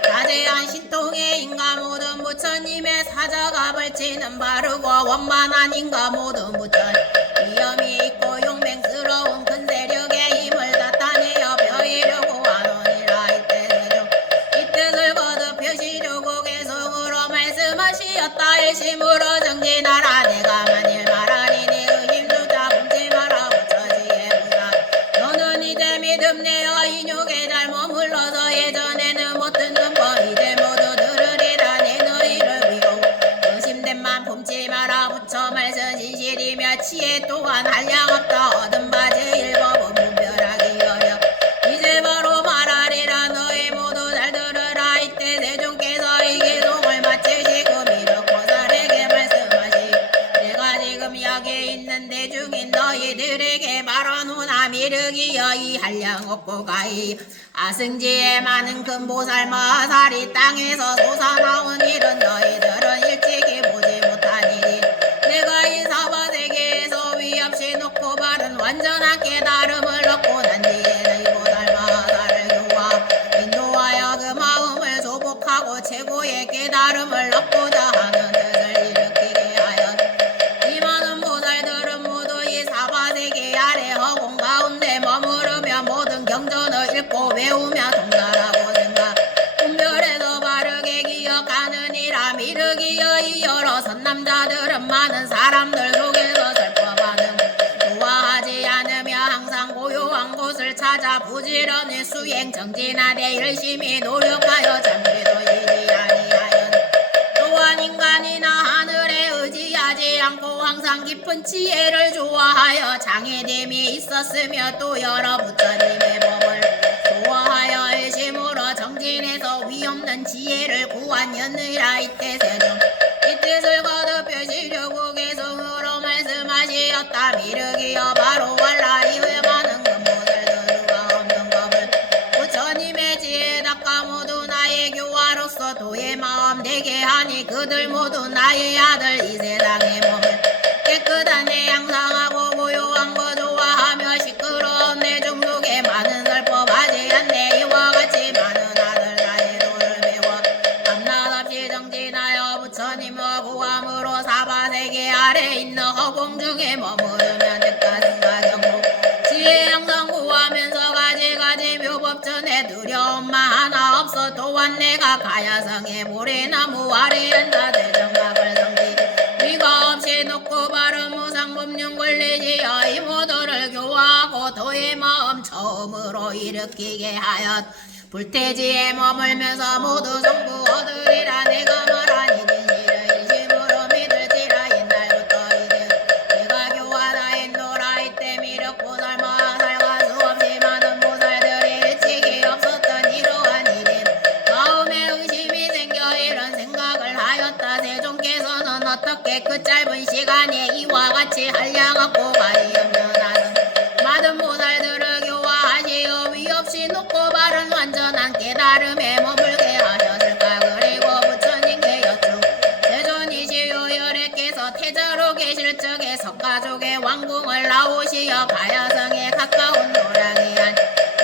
자제한 신통의 인가 모든 부처님의 사자가 벌치는 바르고 원만한 인가 모든 부처 위엄이 있고 용맹스러운 마시었다 일심으로 정진하라 내가 만일 말하니 내 의심조차 품지 마라 부처지의 부사 너는 이제 믿음내어 인육에 잘 머물러서 예전에는 못 듣는 법 이제 모두 들으리라 내 너희를 위로 의심된 만 품지 마라 부처 말씀 진실이며 치에 또한 한량없다 얻은 바 제일법은 분별하기 어려 이제 바로 말하리라 너희 모두 잘 들으라 이때 세존께서 이 계송을 마치시고 미륵보살에게 말씀하시 내가 지금 여기 있는 대중인 너희들에게 말하노나 미륵이여 이 한량 없고 가히 아승지에 많은 큰 보살 마살이 땅에서 솟아나온 일은 너희들은 일찍이 보지 못하니니 내가 이 사바세계에서 위없이 놓고 바른 완전한 깨달음을 얻고 난 뒤에는 이 보살 마살을 교화 인도하여 그 마음을 조복하고 최고의 깨달음을 얻고자 하는 뜻을 일으키게 하여 이 많은 보살들은 모두 이 사바세계 아래 허공 가운데 머무르며 모든 경전을 읽고 외우며 동달하고 생각 분별해서 바르게 기억하느니라 미륵이여 이 여러 선남자들은 많은 사람들 속에서 설법하는 좋아하지 않으며 항상 고요한 곳을 찾아 부지런히 수행 정진하되 열심히 노력하여 잠기도 이지 아니하여 또한 인간이나 하늘에 의지하지 않고 항상 깊은 지혜를 좋아하여 장애됨이 있었으며 또 여러 부처님의 법을 좋아하여 일심으로 정진해서 위없는 지혜를 구하였느라 이때 세종 이 뜻을 거듭 표시려고 계속으로 말씀하시었다 미륵이여 바로 알라 이외 많은 근보살들과 없는 법을 부처님의 지혜 닦아 모두 나의 교화로서 도의 마음 되게 하니 그들 모두 나의 아들 이 세상의 몸을 깨끗한 내 양상하고 고요한 거 좋아하며 시끄러운 내 중독에 많은 설법하지 않네 이와 같이 많은 아들 나의 도를 배워 밤낮 없이 정진하여 부처님과 구함으로 사바세계 아래 있는 허공 중에 머무르면 뜻가슴과 경고 지혜 양상 구하면서 가지가지 묘법전에 두려움만 하나 없어 또한 내가 가야성의 모래나무 아래 앉아 대정각을 성지 위가 없이 놓고 바른 무상법륜 권리지어 이 모두를 교화하고 도의 마음 처음으로 일으키게 하였 불태지에 머물면서 모두 성부 얻으리라 내가 말하니 진실을 일심으로 믿을지라 옛날부터 이제 내가 교화다 했노라 이때 미륵보살 마살과 수없이 많은 보살들이 일찍이 없었던 이러한 일임 마음에 의심이 생겨 이런 생각을 하였다 세종께서는 어떻게 그 짧은 시간에 이와 같이 한량없고 가히 없는 하는 많은 보살들을 교화하시어 위없이 놓고 바른 완전한 깨달음에 머물게 하셨을까 그리고 부처님께 여쭈 세존이시여 열애께서 태자로 계실 적에 석가족의 왕궁을 나오시어 가야성에 가까운 노량이한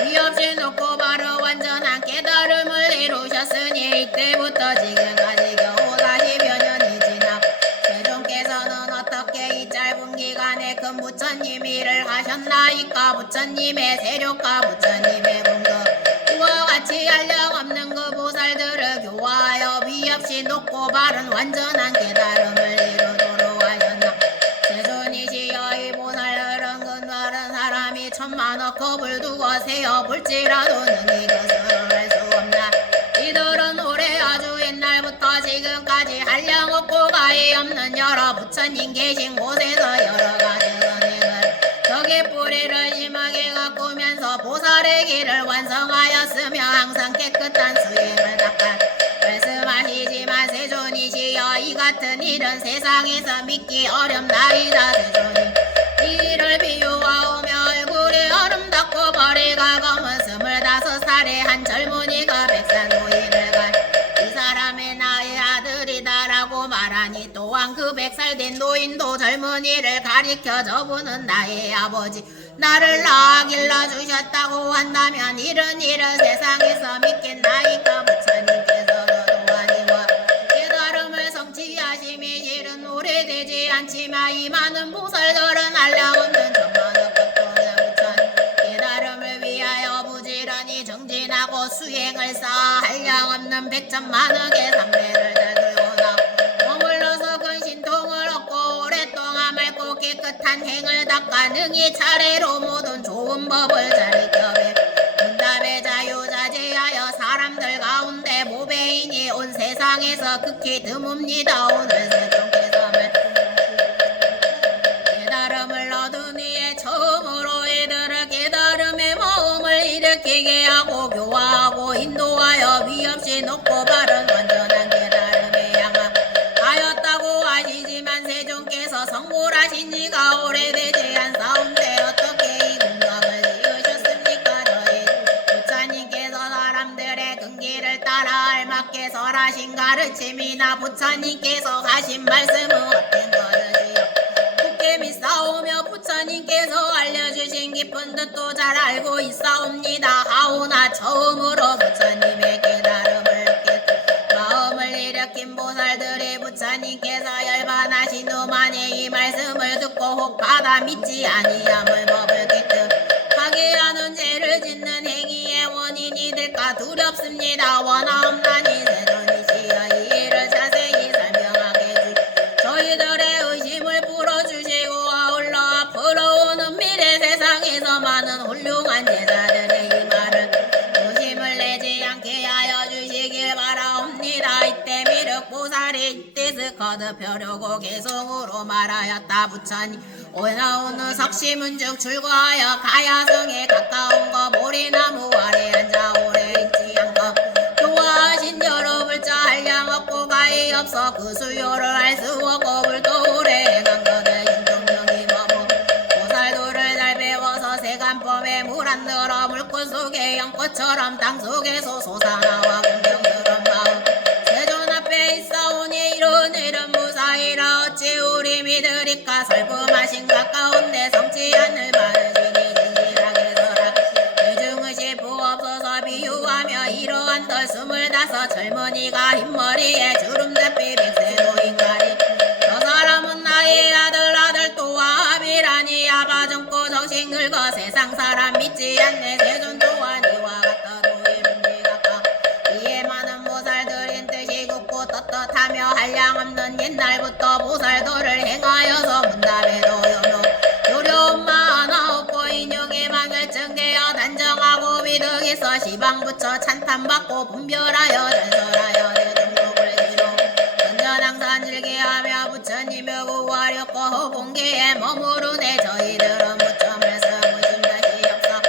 위없이 놓고 바른 완전한 깨달음을 이루셨으니 이때부터 지금까지 겨우 40여 년이 지나 세종께서는 어떻게 이 짧은 기간에 큰 부처님 일을 하셨나이까 부처님의 세력과 부처님의 공덕 이와 같이 한량없는 그 보살들을 교화하여 위없이 높고 바른 완전한 깨달음을 이루도록 하셨나 세존이시여 이 보살들은 그 다른 사람이 천만억 겁을 두고 세어볼지라도 능히 그것을 할 수 없나 이들은 오래 아주 옛날부터 지금까지 한량없고 가히 없는 여러 부처님 계신 곳에서 여러 가지 선행을 덕의 뿌리를 심하게 가꾸면서 보살의 길을 완성하였으며 항상 깨끗한 수행을 닦아 말씀하시지만 세존이시여 이 같은 일은 세상에서 믿기 어렵나이다 세존이 이를 비유하오며 얼굴이 아름답고 머리가 검은 25살의 한 젊은이가 백산 노인을 이 사람의 나의 아들이다라고 말하니 또한 그 100살 된 노인도 젊은이를 가리켜 저분은 나의 아버지 나를 낳아 주셨다고 한다면 이런 일은 세상에서 믿겠나이까 부처님께서도 도와니와 깨달음을 성취하심이 실은 오래되지 않지만 이 많은 보살들은 한량없는 천만억 법도의 부처님 깨달음을 위하여 부지런히 정진하고 수행을 쌓아 한량없는 백천만억의 삼매를 잘 들고 나 몸을 못한 행을 닦아 능히 차례로 모든 좋은 법을 잘 익혀배 문답의 자유자재하여 사람들 가운데 모배인이 온 세상에서 극히 드뭅니다. 오늘 세종께서는 깨달음을 얻은 후에 처음으로 이들을 깨달음의 마음을 일으키게 하고 교화하고 인도하여 위없이 높고 바른 완전한 깨달음에 향하였다고 하시지만 세종께서 성불하신 지가 오래되지 않사온데 어떻게 이 궁각을 지으셨습니까? 저희 부처님께서 사람들의 근기를 따라 알맞게 설하신 가르침이나 부처님께서 하신 말씀은 어떤 것이요? 굳게 믿사오며 부처님께서 알려주신 깊은 뜻도 잘 알고 있사옵니다. 하오나 처음으로 부처님의 깨달음을 얻게 마음을 일으킨 보살들이 부처님께서 열반하신 후 만에 이 말씀을 듣고 혹 받아 믿지 아니함을 법을 깨끗하게 하는 죄를 짓는 행위의 원인이 될까 두렵습니다. 원하옵나니 세존이시여 이 일을 자세히 설명하게 저희들의 의심을 풀어주시고 아울러 앞으로 오는 미래 세상에서 많은 훌륭한 제자들의 이 말을 의심을 내지 않게 하여 주시길 바라옵니다. 이때 미륵보살이 이때스 거듭하려고 계속으로 말하였다. 부처님 오나오는 석시문죽 출과하여 가야성에 가까운 거 모리나무 아래 앉아 오래 있지 않고 교화하신 여러 불자 한량 없고 가히 없어 그 수요를 알 수 없고 불도 오래 행한 것을 인종령이 머무 보살도를 잘 배워서 세간법에 물 안 들어 물꽃 속에 연꽃처럼 땅 속에서 솟아나와 공경스런 마음 세존 앞에 있사오니 이런 무사히라 어찌 우리 믿으리까 설품하신 가까운데 성치 않을 바르시니 진실하게 설하 대중의식 부없어서 비유하며 이러한 덜 25 젊은이가 흰머리에 주름 잡히 백세 노인가리 저 사람은 나의 아들 또한 합이라니 아바정고 정신 긁어 세상 사람 믿지 않네 세존 또한 이와 같다 도의문제가 이에 많은 보살들인 뜻이 굳고 떳떳하며 한량 없는 옛날부터 보살도를 행하여서 문답에도 요려운 마하나 없고 인용에만 결정되어 단정하고 위덕에서 시방부처 찬탄받고 분별하여 전설하여 대중독을 지로 전전항산 즐기하며 부처님의 구하렵고 허공계에 머무르네 저희들은 부처 말씀을 심다시 없어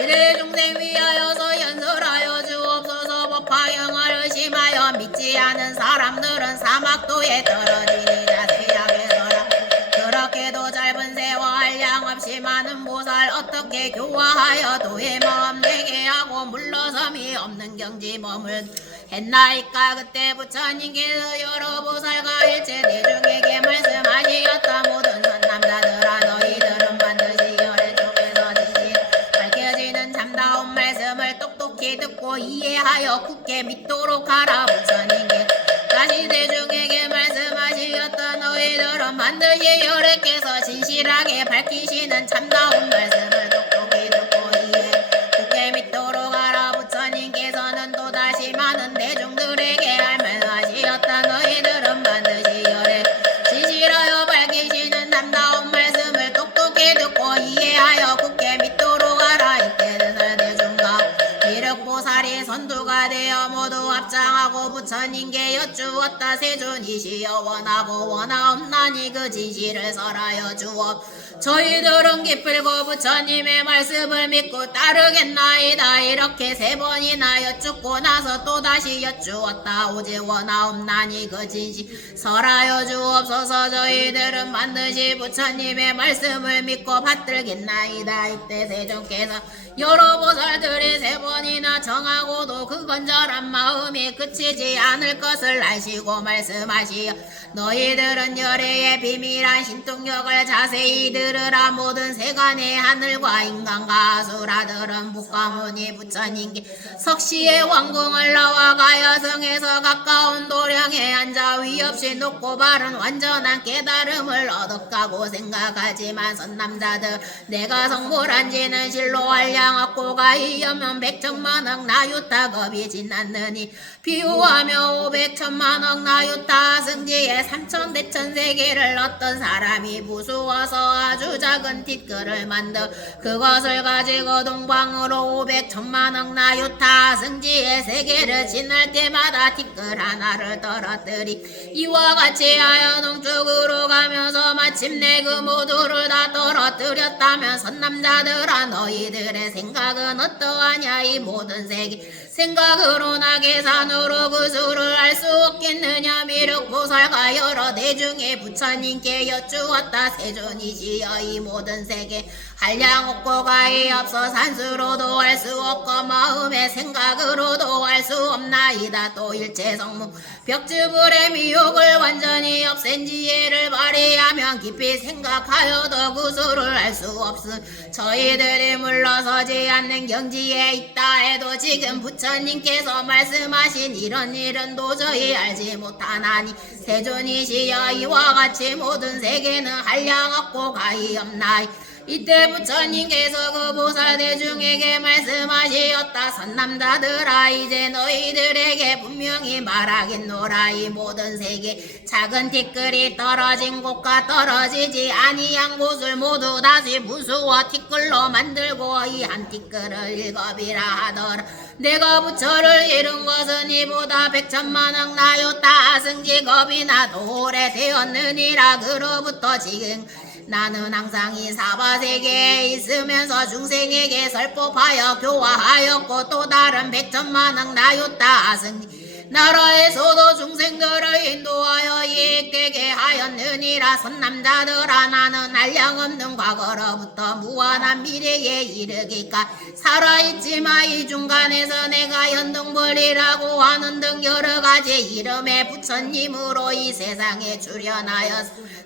이래 중생 위하여서 연설하여 주옵소서 법화영을 의심하여 믿지 않은 사람들은 사막도에 떨어지니 자세하게 설하 그렇게도 짧은 세월 한량 없이 많은 보살 어떻게 교화하여 도의 마음 내게 하고 물러섬이 없는 경지 머물 했나이까 그때 부처님께서 여러 보살과 일체 대중에게 말씀하시었다. 모든 선남자들아 너희들은 반드시 열애 쪽에서 지시 밝혀지는 참다운 말씀을 똑똑히 듣고 이해하여 굳게 믿도록 하라. 부처님께 다시 대중에게 말씀하시었다. 너희들은 반드시 열애께서 진실하게 밝히시는 참다운 말씀을 똑똑히 듣고 이해 굳게 믿도록 하라. 부처님께서는 또다시 많은 대중들에게 말씀하시었다. 너희들은 반드시 열애 진실하여 밝히시는 참다운 말씀을 똑똑히 듣고 이해하여 굳게 믿도록 하라. 이때는 대중과 미륵보살이 선두가 되어 모두 합장하고 부처님께 여쭈었다. 세존이시여 원하고 원하옵나니 그 진실을 설하여 주옵. 저희들은 기필고 부처님의 말씀을 믿고 따르겠나이다. 이렇게 3번이나 여쭙고 나서 또다시 여쭈었다. 오직 원하옵나니 그 진실 설하여 주옵소서. 저희들은 반드시 부처님의 말씀을 믿고 받들겠나이다. 이때 세존께서 여러 보살들이 3번이나 정하고도 그 건전한 마음이 그치지 않을 것을 아시고 말씀하시어 너희들은 열애의 비밀한 신통력을 자세히 들으라. 모든 세간의 하늘과 인간과 아수라들은 북가무니 부처님께 석시의 왕궁을 나와 가야성에서 가까운 도량에 앉아 위없이 높고 바른 완전한 깨달음을 얻었다고 생각하지만 선남자들 내가 성불한 지는 실로 한량 없고 가히여면 100천만억 나유타 겁이 지났느니 비유하며 500천만억 나유타 승지 세계에 삼천대천 세계를 어떤 사람이 부수어서 아주 작은 티끌을 만들 그것을 가지고 동방으로 500천만억 나유타 승지의 세계를 지날 때마다 티끌 하나를 떨어뜨리 이와 같이 하여 동쪽으로 가면서 마침내 그 모두를 다 떨어뜨렸다면 선남자들아 너희들의 생각은 어떠하냐 이 모든 세계 생각으로나 계산으로 그 수를 알 수 없겠느냐 미륵보살과 여러 대중의 부처님께 여쭈었다 세존이시여 이 모든 세계 한량 없고 가히 없어 산수로도 알 수 없고 마음의 생각으로도 알 수 없나이다 또 일체성무 벽주불의 미혹을 완전히 없앤 지혜를 발휘하면 깊이 생각하여도 그 수를 알 수 없음 저희들이 물러서지 않는 경지에 있다 해도 지금 부처님께서 말씀하신 이런 일은 도저히 알지 못하나니 세존이시여 이와 같이 모든 세계는 한량 없고 가히 없나이 이때 부처님께서 그 보살대중에게 말씀하시었다 선남자들아 이제 너희들에게 분명히 말하겠노라 이 모든 세계 작은 티끌이 떨어진 곳과 떨어지지 아니한 곳을 모두 다시 부수어 티끌로 만들고 이 한 티끌을 일겁이라 하더라 내가 부처를 이룬 것은 이보다 100천만억 나요타 승지겁이나 도 오래되었느니라 그로부터 지금 나는 항상 이 사바세계에 있으면서 중생에게 설법하여 교화하였고 또 다른 100천만억 나요타 승지 나라에서도 중생들을 인도하여 이익되게 하였느니라 선남자들아 나는 한량없는 과거로부터 무한한 미래에 이르기까 살아있지만 이 중간에서 내가 연등불이라고 하는 등 여러가지 이름의 부처님으로 이 세상에 출현하여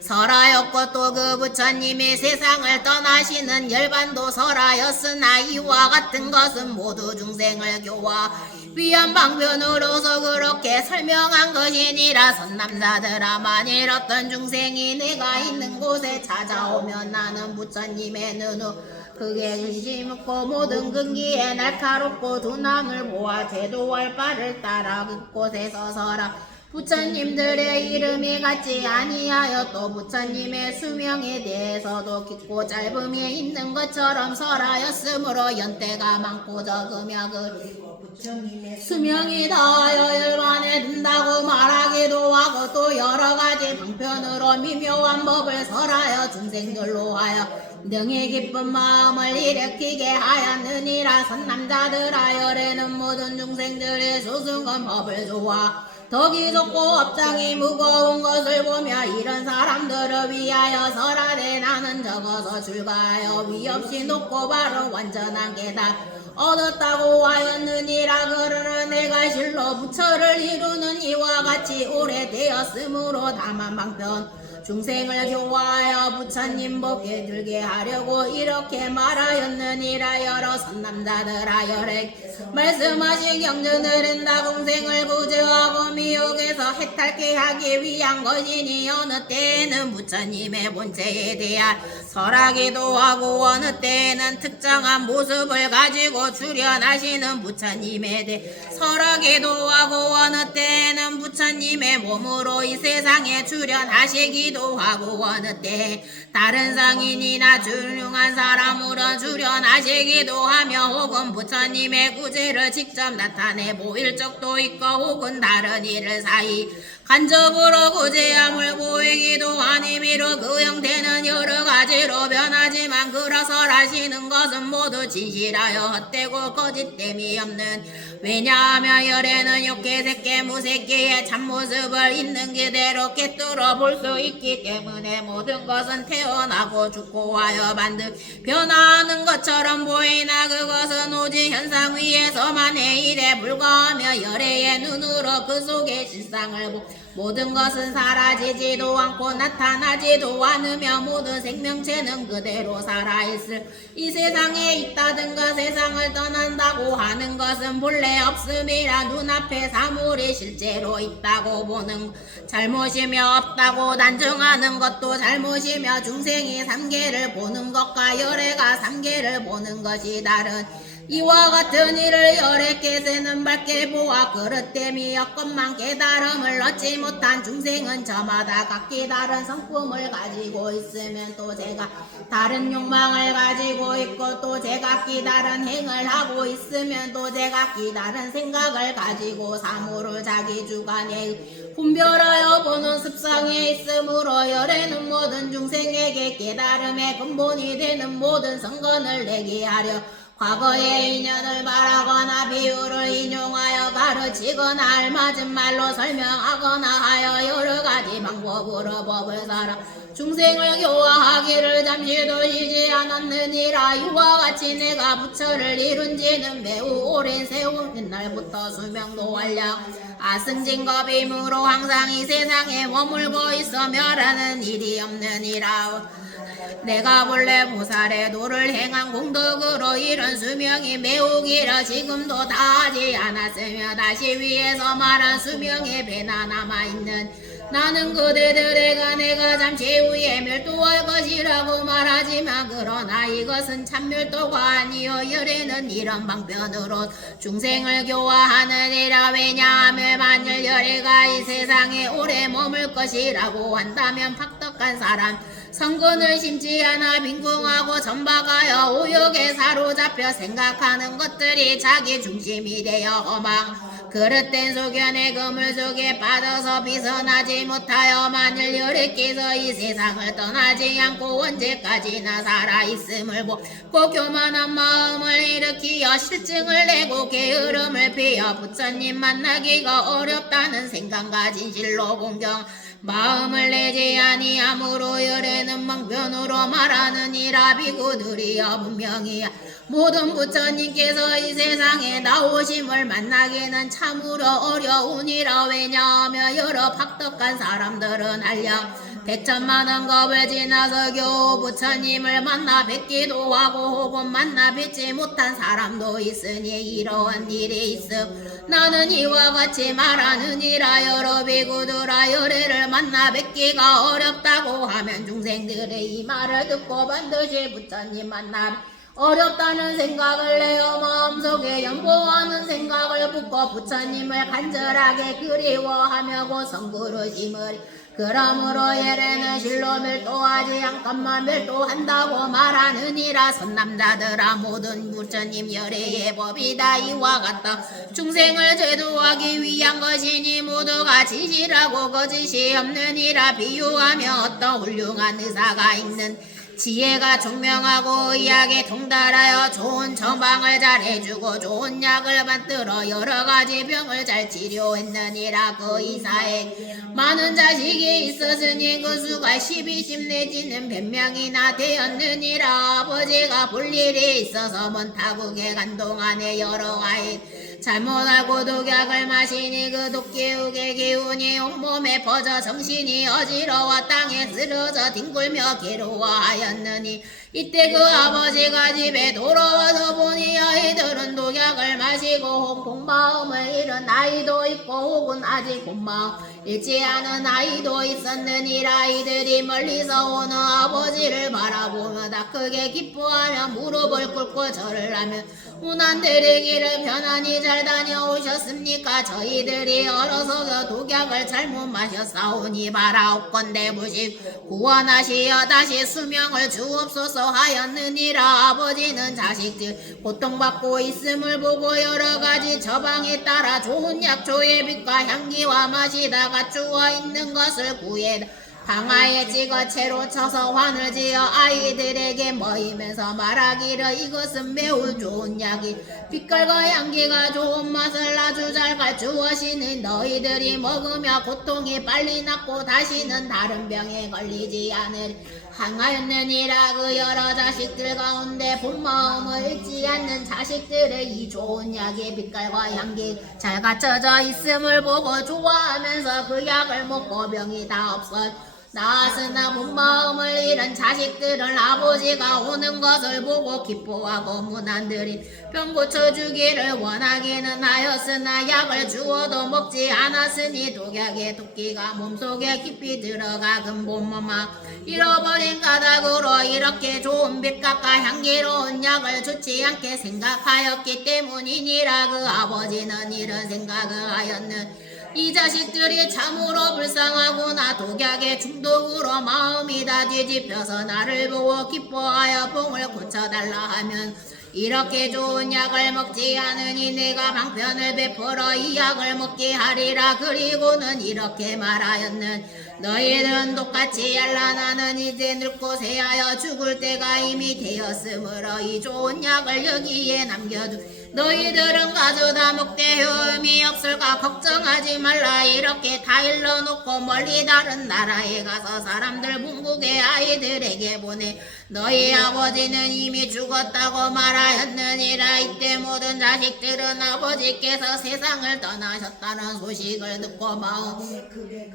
설하였고 또 그 부처님이 세상을 떠나시는 열반도 설하였으나 이와 같은 것은 모두 중생을 교화 위한 방편으로서 그렇게 설명한 것이니라 선남자들아 만일 어떤 중생이 내가 있는 곳에 찾아오면 나는 부처님의 눈으로 그게 근심없고 모든 근기에 날카롭고 두남을 보아 제도할 바를 따라 그곳에서 서라 부처님들의 이름이 같지 아니하여 또 부처님의 수명에 대해서도 깊고 짧음이 있는 것처럼 설하였으므로 연대가 많고 적으며 수명이 다하여 열반에 든다고 말하기도 하고 또 여러가지 방편으로 미묘한 법을 설하여 중생들로 하여 능히 기쁜 마음을 일으키게 하였느니라 선남자들아 열에는 모든 중생들의 소승한 법을 좋아 덕이 좋고 업장이 무거운 것을 보며 이런 사람들을 위하여 설하되 나는 적어서 출가하여 위없이 높고 바로 완전한 깨달 얻었다고 하였느니라 그러는 내가 실로 부처를 이루는 이와 같이 오래되었으므로 다만 방편 중생을 교화하여 부처님 복에 들게 하려고 이렇게 말하였느니라 여러 선남자들아 열에 말씀하신 경전들은 다공생을 구제하고 미혹에서 해탈케 하기 위한 것이니 어느 때에는 부처님의 본체에 대한 설하기도 하고 어느 때에는 특정한 모습을 가지고 출현하시는 부처님에 대해 설하기도 하고 어느 때에는 부처님의 몸으로 이 세상에 출현하시기도 하고 어느 때 다른 성인이나 훌륭한 사람으로 출현하시기도 하며 혹은 부처님의 구제를 직접 나타내 보일 적도 있고 혹은 다른 일을 사이 간접으로 구제함을 보이기도 하니 비록 그 형태는 여러 가지로 변하지만 그러설하시는 것은 모두 진실하여 헛되고 거짓됨이 없는 왜냐하면 열에는 욕계 새끼 무새끼의 참모습을 있는 그대로 꿰뚫어 볼 수 있기 때문에 모든 것은 태어나고 죽고 하여 만든 변화하는 것처럼 보이나 그것은 오직 현상 위에서만의 일에 불과하며 열애의 눈으로 그 속의 실상을 보 모든 것은 사라지지도 않고 나타나지도 않으며 모든 생명체는 그대로 살아있을 이 세상에 있다든가 세상을 떠난다고 하는 것은 본래 없음이라 눈앞에 사물이 실제로 있다고 보는 잘못이며 없다고 단정하는 것도 잘못이며 중생이 삼계를 보는 것과 열애가 삼계를 보는 것이 다른 이와 같은 일을 열애께서는 밝게 보아 그릇됨이 여건만 깨달음을 얻지 못한 중생은 저마다 각기 다른 성품을 가지고 있으면 또 제가 다른 욕망을 가지고 있고 또 제각기 다른 행을 하고 있으면 또 제각기 다른 생각을 가지고 사물을 자기 주관에 분별하여 보는 습성에 있으므로 열애는 모든 중생에게 깨달음의 근본이 되는 모든 성건을 내게 하려 과거의 인연을 말하거나 비유를 인용하여 가르치거나 알맞은 말로 설명하거나 하여 여러가지 방법으로 법을 살아 중생을 교화하기를 잠시도 쉬지 않았느니라. 이와 같이 내가 부처를 이룬 지는 매우 오랜 세월 옛날부터 수명도 완량 아승진겁임으로 항상 이 세상에 머물고 있어 멸하는 일이 없느니라. 내가 본래 보살의 도를 행한 공덕으로 이런 수명이 매우 길어 지금도 다 하지 않았으며 다시 위에서 말한 수명의 배나 남아있는 나는 그대들에게 내가 잠시 후에 멸도할 것이라고 말하지만 그러나 이것은 참멸도가 아니요 열애는 이런 방편으로 중생을 교화하느니라. 왜냐하면 만일 열애가 이 세상에 오래 머물 것이라고 한다면 팍떡한 사람 성근을 심지 않아 빈궁하고 전박하여 오욕에 사로잡혀 생각하는 것들이 자기 중심이 되어 허망 그릇된 소견의 그물 속에 빠져서 벗어나지 못하여 만일 열애께서 이 세상을 떠나지 않고 언제까지나 살아있음을 보고 교만한 마음을 일으키어 실증을 내고 게으름을 피워 부처님 만나기가 어렵다는 생각과 진실로 공경 마음을 내지 아니함으로 열애는 망변으로 말하느니라. 비구들이여 분명히 모든 부처님께서 이 세상에 나오심을 만나기는 참으로 어려우니라. 왜냐하며 여러 박덕한 사람들은 알려 백천만원 겁을 지나서 겨우 부처님을 만나 뵙기도 하고 혹은 만나 뵙지 못한 사람도 있으니 이러한 일이 있음 나는 이와 같이 말하느니라. 여러 비구들아 열애를 만나 뵙기가 어렵다고 하면 중생들의 이 말을 듣고 반드시 부처님 만나 어렵다는 생각을 내어 마음속에 연보하는 생각을 붓고 부처님을 간절하게 그리워하며 고성그르심을 그러므로 열애는 실로 멸도하지 않건만 멸도한다고 말하느니라. 선남자들아 모든 부처님 열애의 법이다 이와 같다. 중생을 제도하기 위한 것이니 모두가 진실하고 거짓이 없느니라. 비유하며 어떤 훌륭한 의사가 있는 지혜가 총명하고 의학에 통달하여 좋은 처방을 잘 해주고 좋은 약을 만들어 여러가지 병을 잘 치료했느니라. 그 의사에 많은 자식이 있었으니 그 수가 12십 내지는 100명이나 되었느니라. 아버지가 볼 일이 있어서 먼 타국에 간 동안에 여러 아이 잘못 알고 독약을 마시니 그 독기욱의 기운이 온몸에 퍼져 정신이 어지러워 땅에 쓰러져 뒹굴며 괴로워하였느니 이때 그 아버지가 집에 돌아와서 보니 아이들은 독약을 마시고 혹 마음을 잃은 아이도 있고 혹은 아직 본마음 잃지 않은 아이도 있었느니라. 아이들이 멀리서 오는 아버지를 바라보며 다 크게 기뻐하며 무릎을 꿇고 절을 하며 운한들의 길을 편안히 잘 다녀오셨습니까? 저희들이 얼어서 독약을 잘못 마셨사오니 바라옵건대 무식 구원하시어 다시 수명을 주옵소서 하였느니라. 아버지는 자식들 고통받고 있음을 보고 여러가지 처방에 따라 좋은 약초의 빛과 향기와 맛이 다 갖추어 있는 것을 구해 방아에 찍어 채로 쳐서 환을 지어 아이들에게 먹이면서 말하기를 이것은 매우 좋은 약이 빛깔과 향기가 좋은 맛을 아주 잘 갖추어시니 너희들이 먹으며 고통이 빨리 낫고 다시는 다른 병에 걸리지 않으리 항하였느니라. 그 여러 자식들 가운데 본마음을 잃지 않는 자식들의 이 좋은 약의 빛깔과 향기 잘 갖춰져 있음을 보고 좋아하면서 그 약을 먹고 병이 다 없어 낳았으나 본 마음을 잃은 자식들은 아버지가 오는 것을 보고 기뻐하고 문안들이 병 고쳐주기를 원하기는 하였으나 약을 주어도 먹지 않았으니 독약의 도끼가 몸속에 깊이 들어가 근본몸아 잃어버린 까닭으로 이렇게 좋은 빛깔과 향기로운 약을 좋지 않게 생각하였기 때문이니라. 그 아버지는 이런 생각을 하였는 이 자식들이 참으로 불쌍하구나. 독약의 중독으로 마음이 다 뒤집혀서 나를 보고 기뻐하여 병을 고쳐달라 하면 이렇게 좋은 약을 먹지 않으니 내가 방편을 베풀어 이 약을 먹게 하리라. 그리고는 이렇게 말하였는 너희들은 똑같이 알라. 나는 이제 늙고 쇠하여 죽을 때가 이미 되었으므로 이 좋은 약을 여기에 남겨두 너희들은 가져다 먹되 효험이 없을까 걱정하지 말라. 이렇게 다 일러놓고 멀리 다른 나라에 가서 사람들 본국의 아이들에게 보내 너희 아버지는 이미 죽었다고 말하였느니라. 이때 모든 자식들은 아버지께서 세상을 떠나셨다는 소식을 듣고 마음에 크게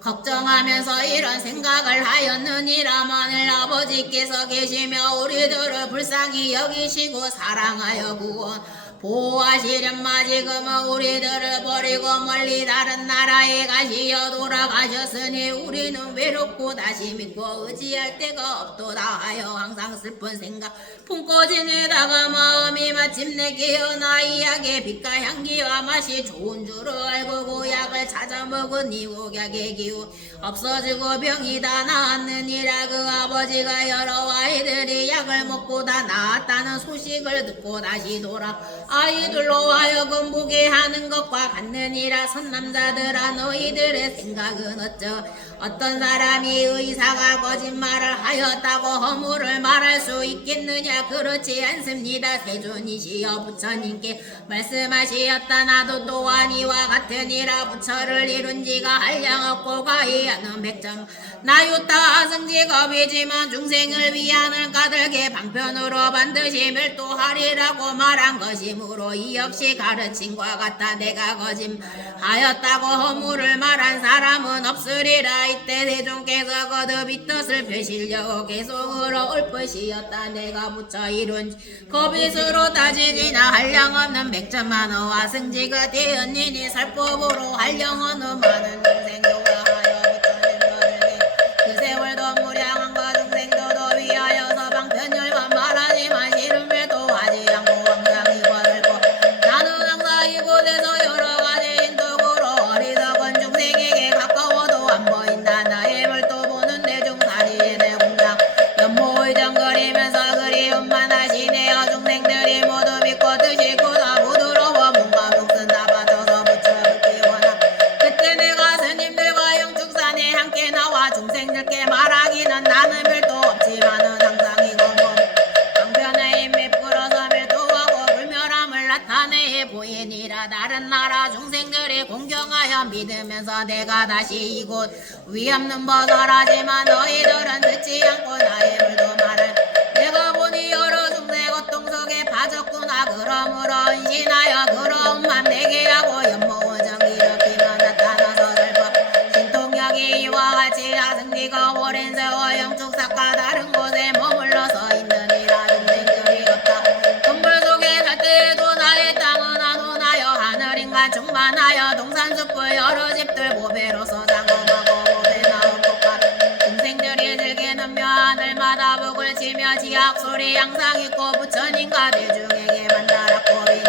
걱정하면서 이런 생각을 하였느니라. 만일 아버지께서 계시며 우리들을 불쌍히 여기시고 사랑하여 구원 보호하시련마 지금은 우리들을 버리고 멀리 다른 나라에 가시어 돌아가셨으니 우리는 외롭고 다시 믿고 의지할 데가 없도다 하여 항상 슬픈 생각 품고 지내다가 마음이 마침내 깨어나 이 약의 빛과 향기와 맛이 좋은 줄을 알고 그 약을 찾아 먹으니 독약의 기운 없어지고 병이 다 나았느니라. 그 아버지가 여러 아이들이 약을 먹고 다 나았다는 소식을 듣고 다시 돌아 아이들로 하여금 보게 하는 것과 같느니라. 선남자들아 너희들의 생각은 어떤 사람이 의사가 거짓말을 하였다고 허물을 말할 수 있겠느냐. 그렇지 않습니다. 세존이시여 부처님께 말씀하시었다. 나도 또한 이와 같으니라. 부처를 이룬 지가 한량없고 가히하는 백점 나유타 승직업이지만 중생을 위하는 까닭의 방편으로 반드시 멸도하리라고 말한 것이므로 이 역시 가르침과 같아. 내가 거짓하였다고 허물을 말한 사람은 없으리라. 이때 대중께서 거듭 이 뜻을 펴시려고 계속으로 옳으시었다. 내가 부처 이룬 거빗으로 따지지나 한량없는 백천만호와 승지가 되었느니 살법으로 한량없는 많은 중생도가 하여 부처님 거들게 그 세월도 무량한과 중생도도 위하여서 방편열과 말하지만 싫음에도 하지 않고 항상 이관을 보 나는 항상 이곳에서 여러 가지 인덕으로 어리석은 중생에게 가까워도 안 보인다. 나의 벌도 보는 대중사리의 내 공장 연모의정거리면서 그리움만 하시네요. 중생들이 모두 믿고 드시고 다 부드러워 몸과 목숨 다 바쳐서 붙여듣기 원하 그때 내가 스님들과 영축산에 함께 나와 중생들께 말하기는 나는 별도 없지만은 항상 이거 방편의 힘에 풀어서 멸도하고 불멸함을 나타내 보이니라. 다른 나라 중생들이 공경하여 믿으면서 내가 다시 이곳 위없는 벗어라지만 너희들은 듣지 않고 나의 물도 말을 내가 보니 여러 중생 고통 속에 빠졌구나. 그러므로 은신하여 그러움만 내게 하고 연모의정 이렇게만 나타나서 슬퍼 신통력이 이와 같이 하승리가 오랜 세월 영축삭과 다른 곳에 머물러서 있느니라. 중생들이 걷다 동굴 속에 갈 때에도 나의 땅은 안온하여 하늘인간 충만하여 동산숲을 여러 집들 보배로서 장엄하고 보배 나온 곳과 중생들이 즐기는 묘하늘마다 북을 치며 지악소리 항상 있고 부처님과 대중에게 만나라고 비니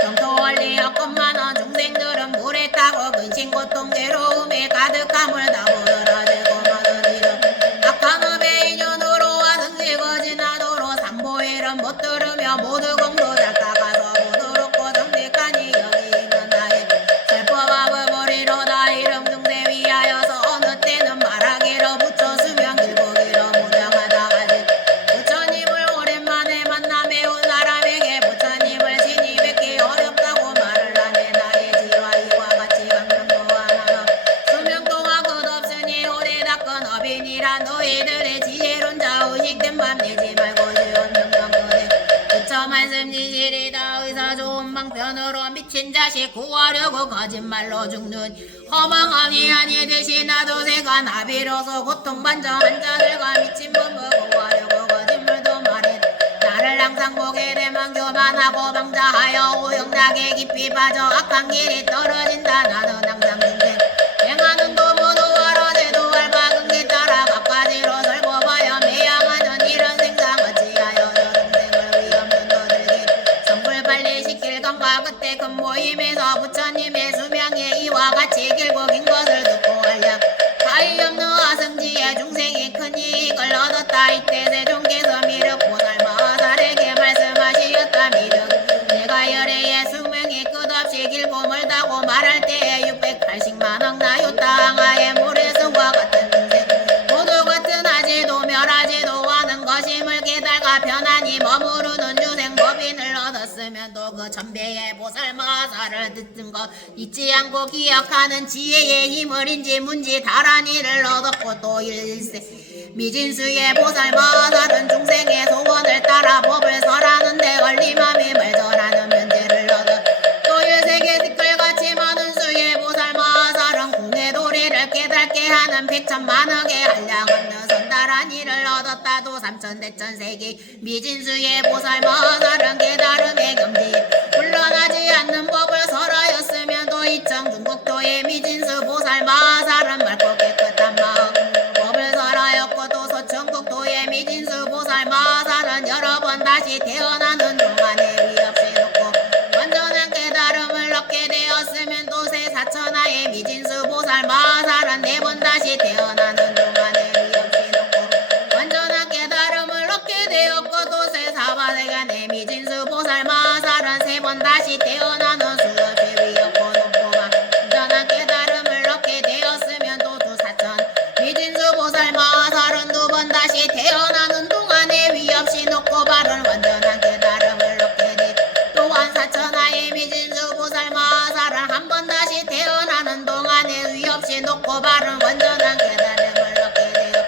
정토원리 여건만한 중생들은 물에 타고 근심 고통 괴로움에 가득함을 다 보여라지고 많은 이름 악한 업의 인연으로 와승지고 지나도로 삼보일은 못 들으며 모두 공도 잘 따가서 부드럽고 정직하니 여기 있는 나의 살법합을 머리로 다 이름 중생 위하여서 어느 때는 말하기로 부처 수명 길보기로 무량하다 하지 부처님을 오랜만에 만나 매운 사람에게 부처님을 신이 뵙기 어렵다고 말을 하네. 나의 지와 이와 같이 강명도 하나는 수명 동안 끝없으니 오래 닦은 업이니라. 너희들의 지혜로운 자의식된 맘 내지 말고 지은 명령 그대 부처 말씀 지시리다. 의사 좋은 방편으로 미친 자식 구하려고 거짓말로 죽는 허망하니 아니 대신 나도 새가 나비로서 고통반정 환자들과 미친 몸을 구하려고 거짓말도 말해 나를 항상 보게 되면 교만하고 방자하여 오용락에 깊이 빠져 악한 길이 떨어진다 나는 항상 중생 행하는 도모도 알아내도 알박은 게 따라 갖가지로 설법하여 매양하는 이런 생상 어찌하여 저등생을 위없는 너들이 성불 빨리 시킬 건가 그때 큰 모임에서 부처님의 수명에 이와 같이 길고 긴 것을 듣고 알량 가히 없는 화성지에 중생이 큰 이익을 얻었다 이때 세종께서 미륵보살 마하살에게 말씀하시었다 미륵 내가 열애의 수명이 끝없이 길고 멀다고 말할 때에 680만억 나요 땅하에 모래수와 같은 중생 모두 같은 하지도 멸하지도 않은 것임을 깨달아 편안히 머무르는 유생 법인을 얻었으면 또 그 천배의 보살 마하살을 듣는 것 잊지 않고 기억하는 지혜의 힘을 인지 문지 다란이를 얻었고 또 일세 미진수의 보살 마하살은 중생의 소원을 따라 법을 설하는데 걸림함이 말전하는 면제를 얻어 또 일세계 댓글같이 많은 수의 보살 마하살은 공의 도리를 깨닫게 하는 백천만억의 한량 없는 선달한 이를 얻었다도 삼천대천세기 미진수의 보살 마하살은 깨달음의 경지 물러나지 않는 법을 설하였으면 또 이청 중국도의 미진수 보살 마하살은 맑고 깨끗한 마음 법을 설하였고 또 서천국도의 미진수 보살 마하살은 여러 번 다시 태어나는 동안에 위없이 놓고 완전한 깨달음을 얻게 되었으면 또 새 사천하의 미진수 보살 마하살은 네 번 다시 태어나는 동안에 위없이 놓고 완전한 깨달음을 얻게 되었고 또 새 사바대간의 미진수 보살 마하살은 세 번 다시 태어나는 수없이 위없고 높고 완전한 깨달음을 얻게 되었으면 또 두 사천 미진수 보살 마하살은 두 번 다시 태어나는 동안에 위없이 높고 바른 완전한 깨달음을 얻게 돼 또한 사천하의 미진수 보살 마하살은 한 번 다시 태어나는 동안에 위없이 높고 바른 완전한 깨달음을 얻게 돼요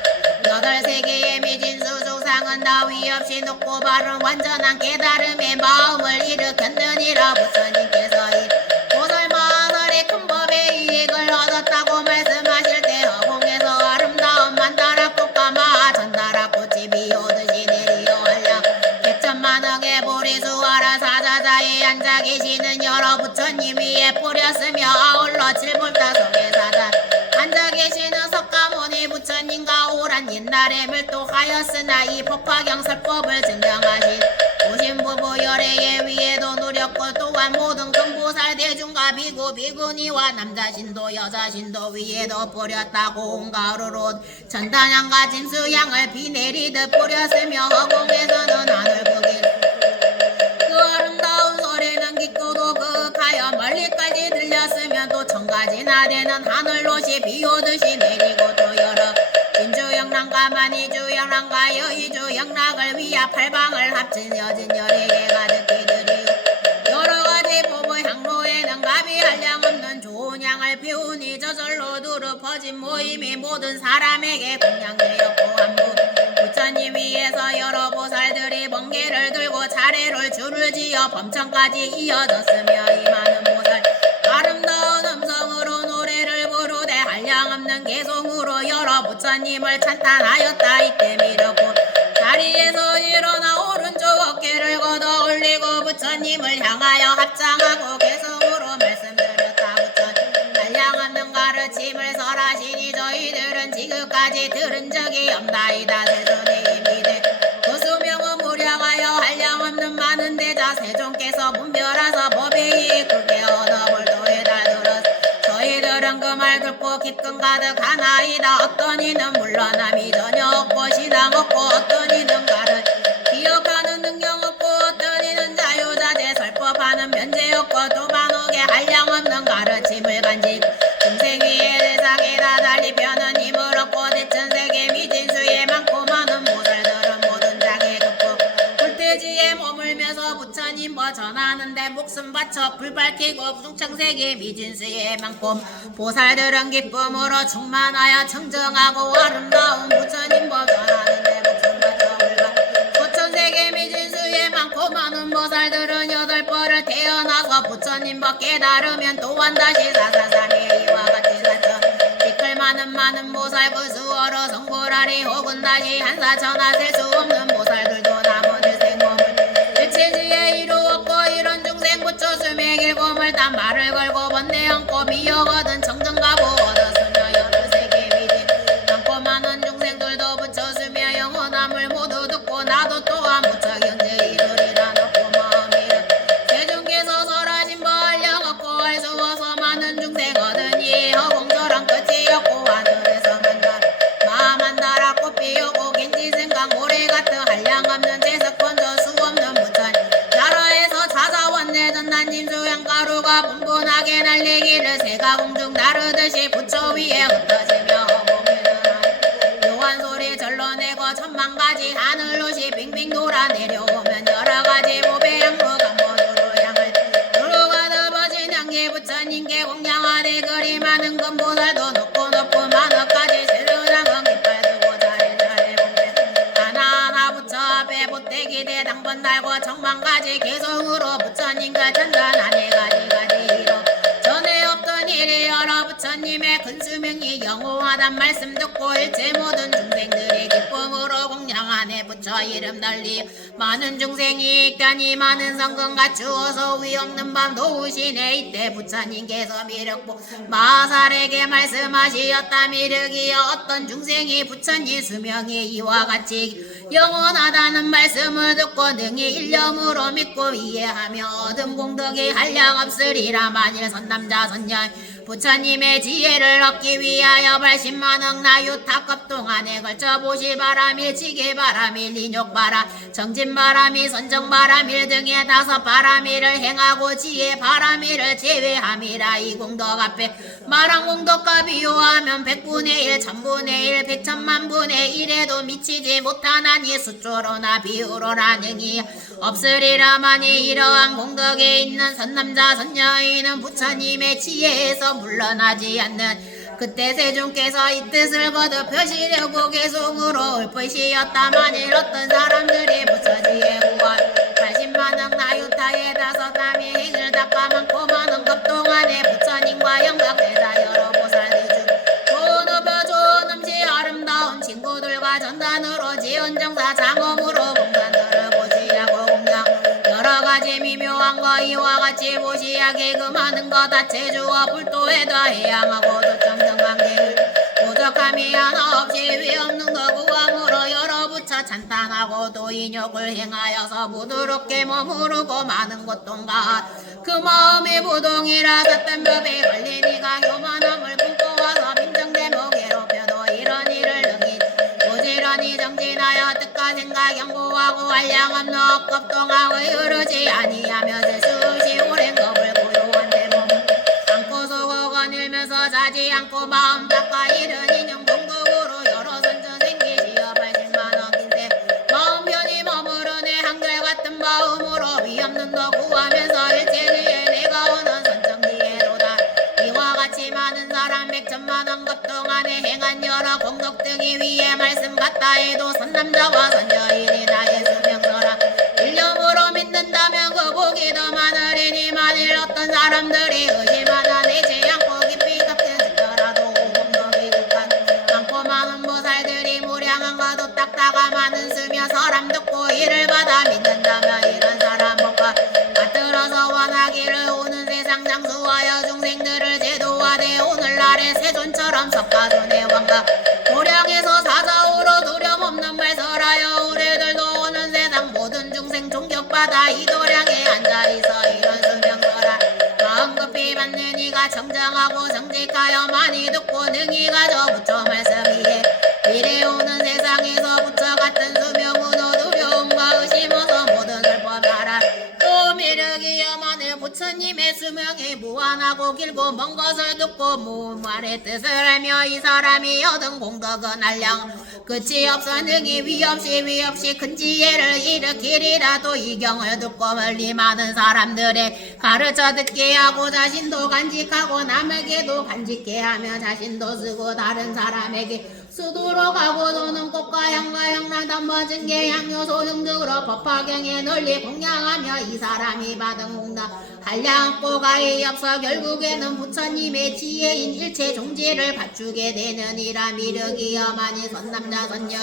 여덟 세계의 미진수 조상은 다 위없이 높고 바른 완전한 깨달음의 마음을 일으켰느니라 부처님께서 이 보살 마하살의 큰 법의 이익을 얻었다고 말씀하실 때 허공에서 아름다운 만다라꽃과 마하천다라꽃이 비오듯이 내리어 한량 백천만억의 보리수와라 사자자에 앉아 계시는 여러 부처님 위에 뿌렸으며 아울러 칠불다속의 사자 앉아 계시는 석가모니 부처님과 오란 옛날에 밀도하였으나 이 법화경설법을 증명하신 오신부부 열애의 위에도 누렸고 또한 모든 금보살 대중과 비구 비구니와 남자신도 여자신도 위에도 뿌렸다고 온 가루로 전단향과 진수향을 비 내리듯 뿌렸으며 허공에서는 하늘 보길 그 아름다운 소리는 깊고도 그윽하여 멀리까지 들렸으면 또 천가지 나대는 하늘롯이 비오듯이 내리고 또 여러 진주영랑과 만이주영랑과 여의주영락을 위하 팔방을 합친 여진 열애에 가득히 드리고 여러가지 법의 향로에는 값이 한량 없는 좋은 향을 피우니 저절로 두루 퍼진 모임이 모든 사람에게 공양되었고 한부 부처님 위에서 여러 보살들이 번개를 들고 차례를 줄을 지어 범천까지 이어졌으며 이 많은 보살 아름다운 음성으로 노래를 부르되 한량 없는 개송으로 여러 부처님을 찬탄하였다 이때 미륵고 자리에서 일어나 오른쪽 어깨를 걷어 올리고 부처님을 향하여 합장하고 개성으로 말씀드렸다 부처님 한량 없는 가르침을 설하시니 저희들은 지금까지 들은 적이 없나이다 세존의 힘이되 그 수명은 무량하여 한량 없는 많은 대자 세종께서 분별하사 법의 이익 크게 언어불도에 달들었 저희들은 그 말 듣고 기쁨 가득하나이다 어떤 이는 물러남이 전혀 없고 신앙 없고 어떤 이는 가르 기억하는 능력 없고 어떤 이는 자유자재 설법하는 면제 없고 또 반옥에 한량 없는 가르침을 간직 중생 위에 대상에다 달리 펴는 힘을 얻고 대천세계 미진수에 많고 많은 보살들은 모든 장애 극복 불태지에 머물면서 부처님 전하는데 목숨 바쳐 불 밝히고 중창세계 미진수에 많고 보살들은 기쁨으로 충만하여 청정하고 아름다운 부처님 전하는데 목숨 바쳐 불 밝히고 소천세계 미진수에 많고 많은 보살들은 여덟 벌을 태어나서 부처님 법 깨달으면 또한 다시 사사삼의 이와 같이 사천 티끌 많은 보살 그 수어로 성불하리 혹은 다시 한사천하 셀 수 없는 보살들도 나머지 생몸을 일체지에 이루었고 이런 중생 부처 수명 일곱을 단 말을 걸고 번뇌 안고 미역거든 청정가보 얻었으며 여러 세계 위지 많고 많은 중생들도 부처 수명 영원함을 모두 듣고 나도 또한 부처 경제 이루리라 놓고 마음이라 세중께서 설하신 벌령 얻고 할 수 없어 많은 중생 얻으니 허공처럼 끝이 없고 하늘에서 만달 마음 한달아 꽃 피우고 겐지 생각 모래 같은 한량 없는 재석 번져 수 없는 부처님 나라에서 찾아왔네 전단님 수양가루가 분분하게 날리기를 새가 공중 나르듯이 부처 위에 흩어지며 허공에 묘한 소리 절로내고 천만가지 하늘옷이 빙빙 돌아 내려오면 여러가지 보배양무 간모두로 향을 두루가 덮어진 향기 부처님께 공양하되 그리 많은 금보살도 높고 만억가지 세류장은 깃발 두고 차례차례 공개 하나하나 부처 앞에 보태기 대당번 달고 천만가지 개성으로 부처님과 전단하네 가지가지 이로 전에 없던 일이 여러 부처님의 큰 수명이 영호하단 말씀 듣고 일체 모든 중생들이 기쁨으로 공양하네 부처 이름 널리 많은 중생이 익다니 많은 성금 갖추어서 위없는 밤 도우시네 이때 부처님께서 미륵보 마살에게 말씀하시었다 미륵이여 어떤 중생이 부처님 수명이 이와 같이 영원하다는 말씀을 듣고 능히 일념으로 믿고 이해하며 얻은 공덕이 한량 없으리라 만일 선남자 선녀 부처님의 지혜를 얻기 위하여 80만억 나유타급 동안에 걸쳐 보시바람일 지게바람일 인욕바람 정진바람일 선정바람일 등의 5바람일을 행하고 지혜바람일을 제외함이라 이 공덕 앞에 말한 공덕과 비교하면 100분의 1 1000분의 1 100천만분의 1에도 미치지 못하나니 수조로나 비유로나 능히 없으리라마니 이러한 공덕에 있는 선남자 선녀인은 부처님의 지혜에서 물러나지 않는 그때 세존께서 이 뜻을 거듭하시려고 계속으로 올것이었다 만일 어떤 사람들이 부처지에 구할 80만억 나유타의 5남이 행을 닦아 많고 많은 것 동안에 부처님과 영각대자 여러 보살들 중 좋은 흡여 좋은 음식 아름다운 친구들과 전단으로 지은 정사 장엄으로 공간들을 보시라고 공양 여러가지 미묘한 거 이와 같이 보시야게 그 많은 거 다 제주와 불도에도 해양하고도 정정한 계를 부족함이 하나 없이 위없는 거 구함으로 여러 부처 찬탄하고 도인욕을 행하여서 부드럽게 머무르고 많은 고통과 그 마음이 부동이라 삿된 법에 걸리니가 교만함을 품고 와서 빈정대모 괴롭혀도 이런 일을 능히 부지런히 정진하여 뜻과 생각 연구하고 한량없는 업급동하고 흐르지 아니하며 수시 오랜 겁을 고요한 내 몸을 안고 속어 거닐면서 자지 않고 마음 닦아 이른 인용 공덕으로 여러 선전 생기시어 80만억 인생 마음 편히 머무르네 한결같은 마음으로 위없는 너 구하면서 일체지에 내가 오는 선정지혜로다 이와 같이 많은 사람 100천만억 것 동안에 행한 여러 공덕 등이 위에 말씀 같다 해도 선남자와 선녀인이 나의 수명서라 일념으로 믿는다면 그 복이 더 많으리니 만일 어떤 사람들이 의심하나 내지 않고 깊이 덮여지더라도 공덕이 극한 많고 많은 보살들이 무량한 것도 딱다가 많은 수며 사람 듣고 이를 받아 믿는다면 이런 사람 법과 받들어서 원하기를 오는 세상 장수하여 중생들을 제도하되 오늘날의 세존처럼 석가존의 왕각 도량에서 사자우로 두려움없는 말설하여 우리들도 오는 세상 모든 중생 존경받아 이 도량에 앉아있어 이런 수명서라 마음 급히 받는 이가 정정하고 정직하여 많이 듣고 능히 가져 부처 말씀이에 미래 오는 세상에서 부처 같은 수명으로 두려움과 의심어서 모든 걸 범하라 또 미륵이여 만일 부처님의 수명이 무한하고 길고 먼 것을 듣고 무말의 뜻을 알며 이 사람이 얻은 공덕은 한량 끝이 없어 능히 위없이 큰 지혜를 일으키리라도 이 경을 듣고 멀리 많은 사람들의 가르쳐 듣게 하고 자신도 간직하고 남에게도 간직해 하며 자신도 쓰고 다른 사람에게 쓰도록 하고 도는 꽃과 향과 향락단 멋진 게 향료 소등적으로 법화경에 널리 공양하며 이 사람이 받은 공덕 한량없고 가히 없어 결국에는 부처님의 지혜인 일체 종지를 갖추게 되느니라. 미륵이여만이 선남자 선녀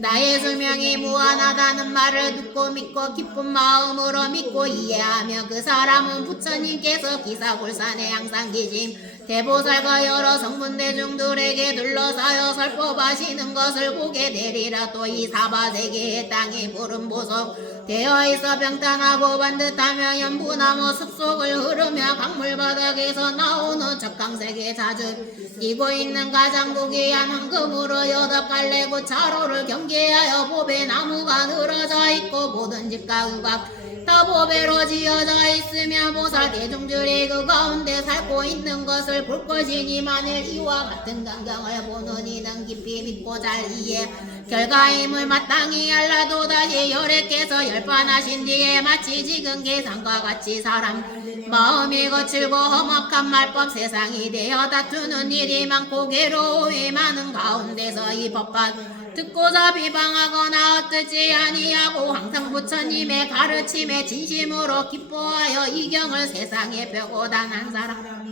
나의 수명이 무한하다는 말을 듣고 믿고 기쁜 마음으로 믿고 이해하며 그 사람은 부처님께서 기사골산에 항상 계심 대보살과 여러 성문대중들에게 둘러싸여 설법하시는 것을 보게 되리라. 또 이 사바세계의 땅이 푸른 보석 되어 있어 평탄하고 반듯하며 연분하며 숲속을 흐르며 강물 바닥에서 나오는 적강색에 자주 끼고 있는 가장 고귀한 황금으로 8갈래 고차로를 경계하여 보배 나무가 늘어져 있고 모든 집과 유각 다 보배로 지어져 있으며 보살 대중들이 그 가운데 살고 있는 것을 볼 것이니 만일 이와 같은 광경을 보는 이는 깊이 믿고 잘 이해 결과임을 마땅히 알라도 다시 열애께서 열반하신 뒤에 마치 지금 계산과 같이 사람 마음이 거칠고 험악한 말법 세상이 되어 다투는 일이 많고 괴로움이 많은 가운데서 이 법판 듣고자 비방하거나 헛듣지 아니하고 항상 부처님의 가르침에 진심으로 기뻐하여 이 경을 세상에 펴고 단 한 사람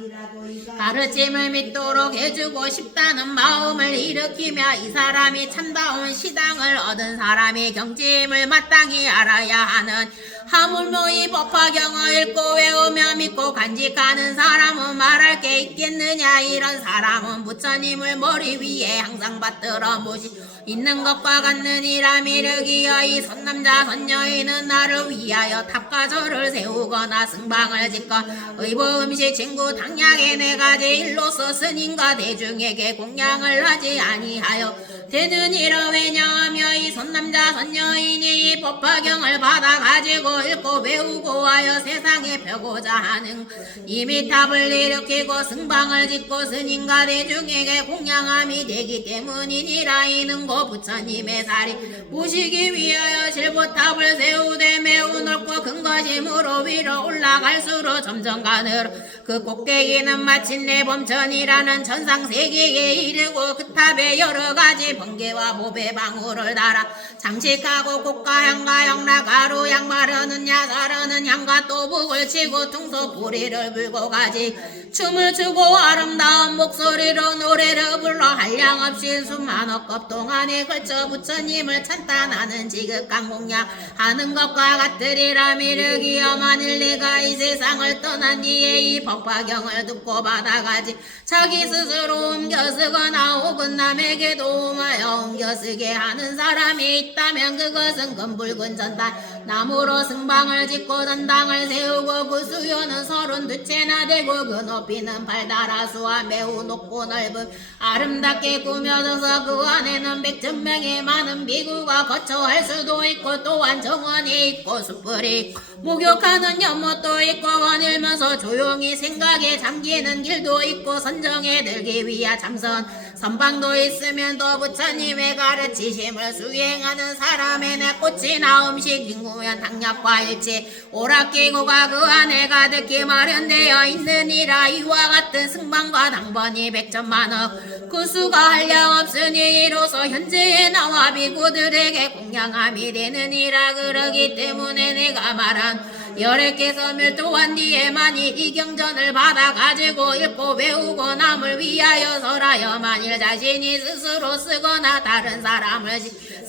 가르침을 믿도록 해주고 싶다는 마음을 일으키며 이 사람이 참다운 시당을 얻은 사람이 경지임을 마땅히 알아야 하는 하물며 이 법화경을 읽고 외우며 믿고 간직하는 사람은 말할 게 있겠느냐. 이런 사람은 부처님을 머리 위에 항상 받들어 모시 있는 것과 같느니라. 미륵이여 이 선남자 선녀인은 나를 위하여 탑과 절을 세우거나 승방을 짓고 의복 음식 친구 당약의 4가지 일로서 스님과 대중에게 공양을 하지 아니하여 되느니라. 왜냐하며 이 선남자 선녀인이 이 법화경을 받아가지고 읽고 외우고 하여 세상에 펴고자 하는 이미 탑을 일으키고 승방을 짓고 스님과 대중에게 공양함이 되기 때문이니라. 이는 고 부처님의 살이 모시기 위하여 실보탑을 세우되 매우 넓고 큰 것이므로 위로 올라갈수록 점점 가늘어 그 꼭대기는 마침내 범천이라는 천상세계에 이르고 그 탑에 여러가지 번개와 보배방울을 달아 장식하고 꽃과 향과 영락 가루 양마르는 야사르는 향과 또북을 치고 퉁소 뿌리를 불고 가지 춤을 추고 아름다운 목소리로 노래를 불러 한량없이 수만억 급 동안에 걸쳐 부처님을 찬탄하는 지극한 공양하는 것과 같으리라. 미륵이여 만일 내가 이 세상을 떠난 뒤에 이 법화경을 듣고 받아가지 자기 스스로 옮겨쓰거나 혹은 남에게 도움하여 옮겨쓰게 하는 사람이 있다면 그것은 금붉은 전단 나무로 승방을 짓고 전당을 세우고 그 수요는 32채나 되고 그 높이는 8다라수와 매우 높고 넓은 아름답게 꾸며져서 그 안에는 100,000명의 많은 비구가 거처할 수도 있고 또한 정원이 있고 숯불이 목욕하는 연못도 있고 거닐면서 조용히 생각에 잠기는 길도 있고 선정에 들기 위한 참선 선방도 있으면 또 부처님의 가르치심을 수행하는 사람의 내 꽃이나 음식 인구면 당력과 일치 오락기구가 그 안에 가득히 마련되어 있느니라. 이와 같은 승방과 당번이 100,000,000억 그 수가 한량없으니 이로써 현재의 나와 비구들에게 공양함이 되느니라. 그러기 때문에 내가 말한 열애께서 멸도한 뒤에만이 이 경전을 받아가지고 읽고 외우고 남을 위하여 설하여 만일 자신이 스스로 쓰거나 다른 사람을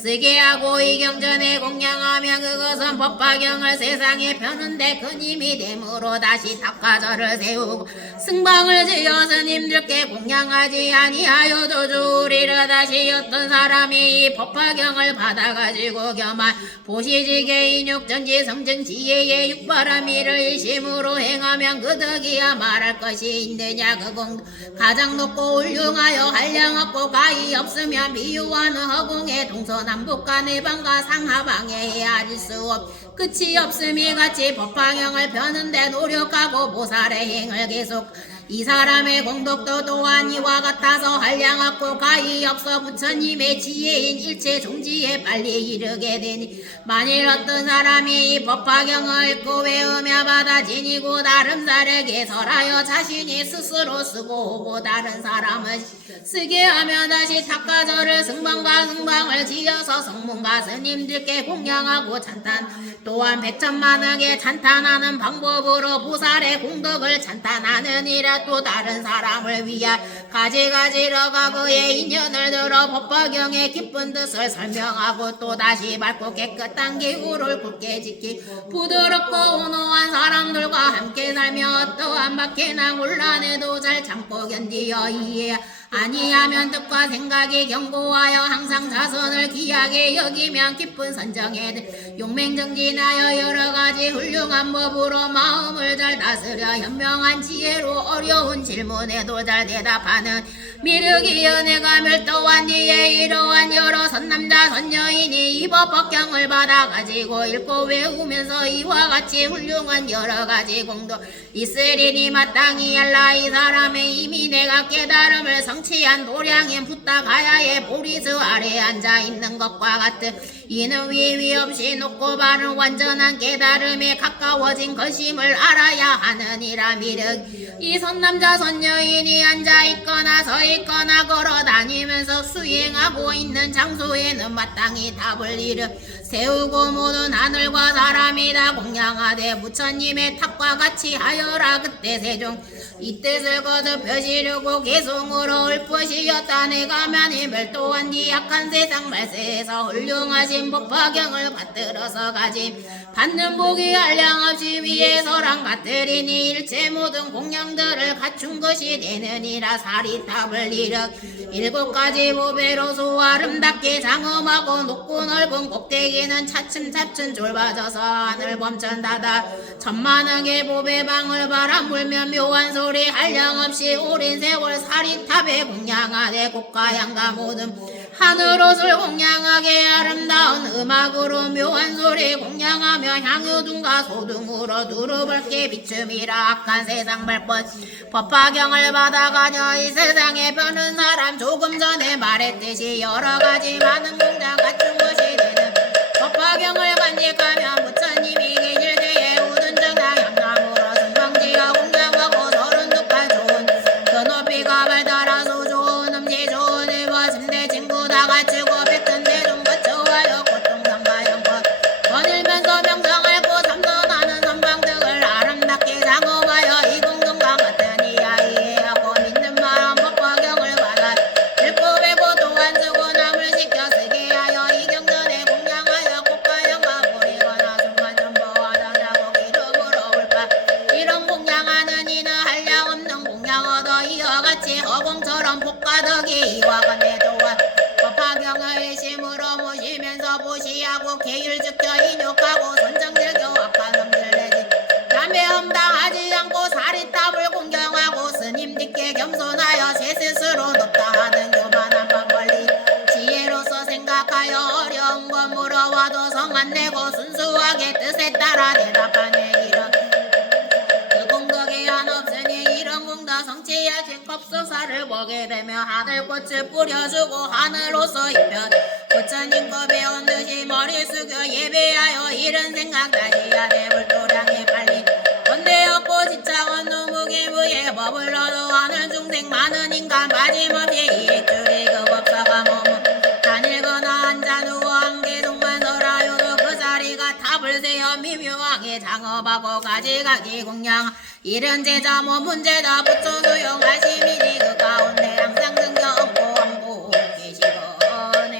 쓰게 하고 이 경전에 공양하면 그것은 법화경을 세상에 펴는데 큰 힘이 되므로 다시 탑과 절을 세우고 승방을 지어 스님들께 공양하지 아니하여 조주리라. 다시 어떤 사람이 이 법화경을 받아가지고 겸한 보시지계 인육전지 성증 지혜의 육바라미를 일심으로 행하면 그 덕이야 말할 것이 있느냐. 그 공 가장 높고 훌륭하여 한량없고 가히 없으면 비유하는 허공의 동서남북과 내방과 상하방에 헤아릴 수 없 끝이 없음이 같이 법화경을 펴는데 노력하고 보살의 행을 계속 이 사람의 공덕도 또한 이와 같아서 한량없고 가히 없어 부처님의 지혜인 일체 종지에 빨리 이르게 되니 만일 어떤 사람이 이 법화경을 읽고 외우며 받아 지니고 다른 사람에게 설하여 자신이 스스로 쓰고 오고 다른 사람은 쓰게 하며 다시 탁가절을 승방과 승방을 지어서 성문과 스님들께 공양하고 찬탄 또한 백천만억에 찬탄하는 방법으로 보살의 공덕을 찬탄하느니라. 또 다른 사람을 위하 가지가지러가 그의 인연을 들어 법화경의 깊은 뜻을 설명하고 또 다시 맑고 깨끗한 기후를 굳게 지키 부드럽고 온화한 사람들과 함께 살며 어떠한 박해나 곤란에도 잘 참고 견디어 이해 아니하면 뜻과 생각이 견고하여 항상 자선을 귀하게 여기면 깊은 선정에 용맹정진하여 여러가지 훌륭한 법으로 마음을 잘 다스려 현명한 지혜로 어려운 질문에도 잘 대답하는 미륵이 연애가 멸도한 뒤에 이러한 여러 선남자 선여인이 이 법화경을 받아가지고 읽고 외우면서 이와 같이 훌륭한 여러가지 공도 있으리니 마땅히 알라. 이 사람의 이미 내가 깨달음을 성취한 도량인 부탁하야의 보리수 아래 앉아있는 것과 같은 이는 위위 없이 높고 바른 완전한 깨달음에 가까워진 것임을 알아야 하느니라. 미륵 이 선남자 선여인이 앉아있거나 서있거나 걸어다니면서 수행하고 있는 장소에는 마땅히 답을 이르 세우고 모든 하늘과 사람이 다 공양하되 부처님의 탑과 같이 하여라. 그때 세종 이 뜻을 거듭 벼시려고 개송으로 읊으시었다. 내가 만일 멸도한 뒤 약한 세상 말세에서 훌륭하신 법화경을 받들어서 가짐 받는 복이 한량없이 위에서랑 같으리니 일체 모든 공양들을 갖춘 것이 되느니라. 사리탑을 이륵 일곱 가지 보배로소 아름답게 장엄하고 높고 넓은 꼭대기는 차츰차츰 좁아져서 하늘 범천 닫아 천만억의 보배방을 바라물며 묘한 소리 한량없이 오랜 세월 사리탑에 공양하되 국가양가 모든 하늘옷을 공양하게 아름다운 음악으로 묘한 소리 공양하며 향유등과 소등으로 두루붉게 비춤이라. 악한 세상 발법 법화경을 받아가며 이 세상에 벼는 사람 조금 전에 말했듯이 여러가지 많은 공장 갖춘 것이 되는 법화경을 간직하며 부처님이 계실 때에 우둔정당 향나무로 승방지어 공양하고 서른두칼 좋은 그 높이가 발달하소 좋은 음식 좋은 일과 침대 친구 다 갖추고 백천 대중 거쳐와요 고통상과 영권 거닐면서 명성하고 삼선하는 선방등을 아름답게 장엄하여 이 공동과 같은 이야기하고 믿는 마음 법화경을 받아 읽고 배고 또한 쓰고 남을 시켜 쓰게 하여 이 경전에 공양하여 꽃가영과 보리거나 순간 전보와 장자고 기름으로 불파 이런 공양하는 이는 한량없는 공양 얻어 이와 같이 허공처럼 복가덕이 이와 같네. 또한 법화경을 심으로 모시면서 보시하고 계율 지켜 인욕하고 선정들교 악한 놈들 내지 담배 험당하지 않고 사리탑을 공경하고 스님들께 겸손하여 제 스스로 높다 하는 교만한 방관리 지혜로서 생각하여 어려운 것 물어와도 성 안 내고 순수하게 뜻에 따라 대답하네. 이런 그 공덕이 한없으니 이런 공덕 성취하신 컵소사를 보게 되며 하늘꽃을 뿌려주고 하늘로서 입혀 부처님과 배운 듯이 머리 숙여 예배하여 이런 생각 다시 하되 불도량에 빨리 건대 없고 지창은 누무기 무예 법을 얻어 하늘 중생 많은 인간 빠짐없이 이익줄이 그 법사가 머문 다닐거나 앉아 누워 한계동만 설하여도 그 자리가 탑을 세워 미묘하게 장업하고 가지가지 공양 이런 제자 뭐 문제다 부처 수용하심이니 그 가운데 항상 등경고 왕고 계시거네.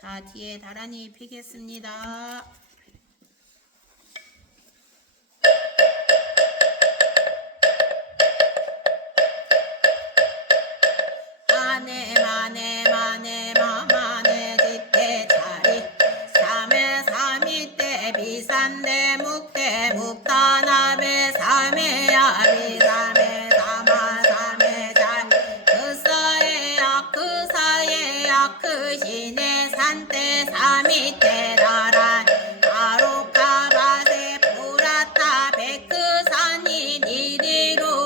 자 뒤에 다란히 피겠습니다. 아네 마네 마네 마마네 뒷대 차리 삼에 삼이때 비산대 묵대 묵다나베 삼에 야비 삼에 삼아 삼에 잘그 사에 그 사에 그 신의 산대 삼이때 나란 아로카바세 보라타 백그 산이 니디로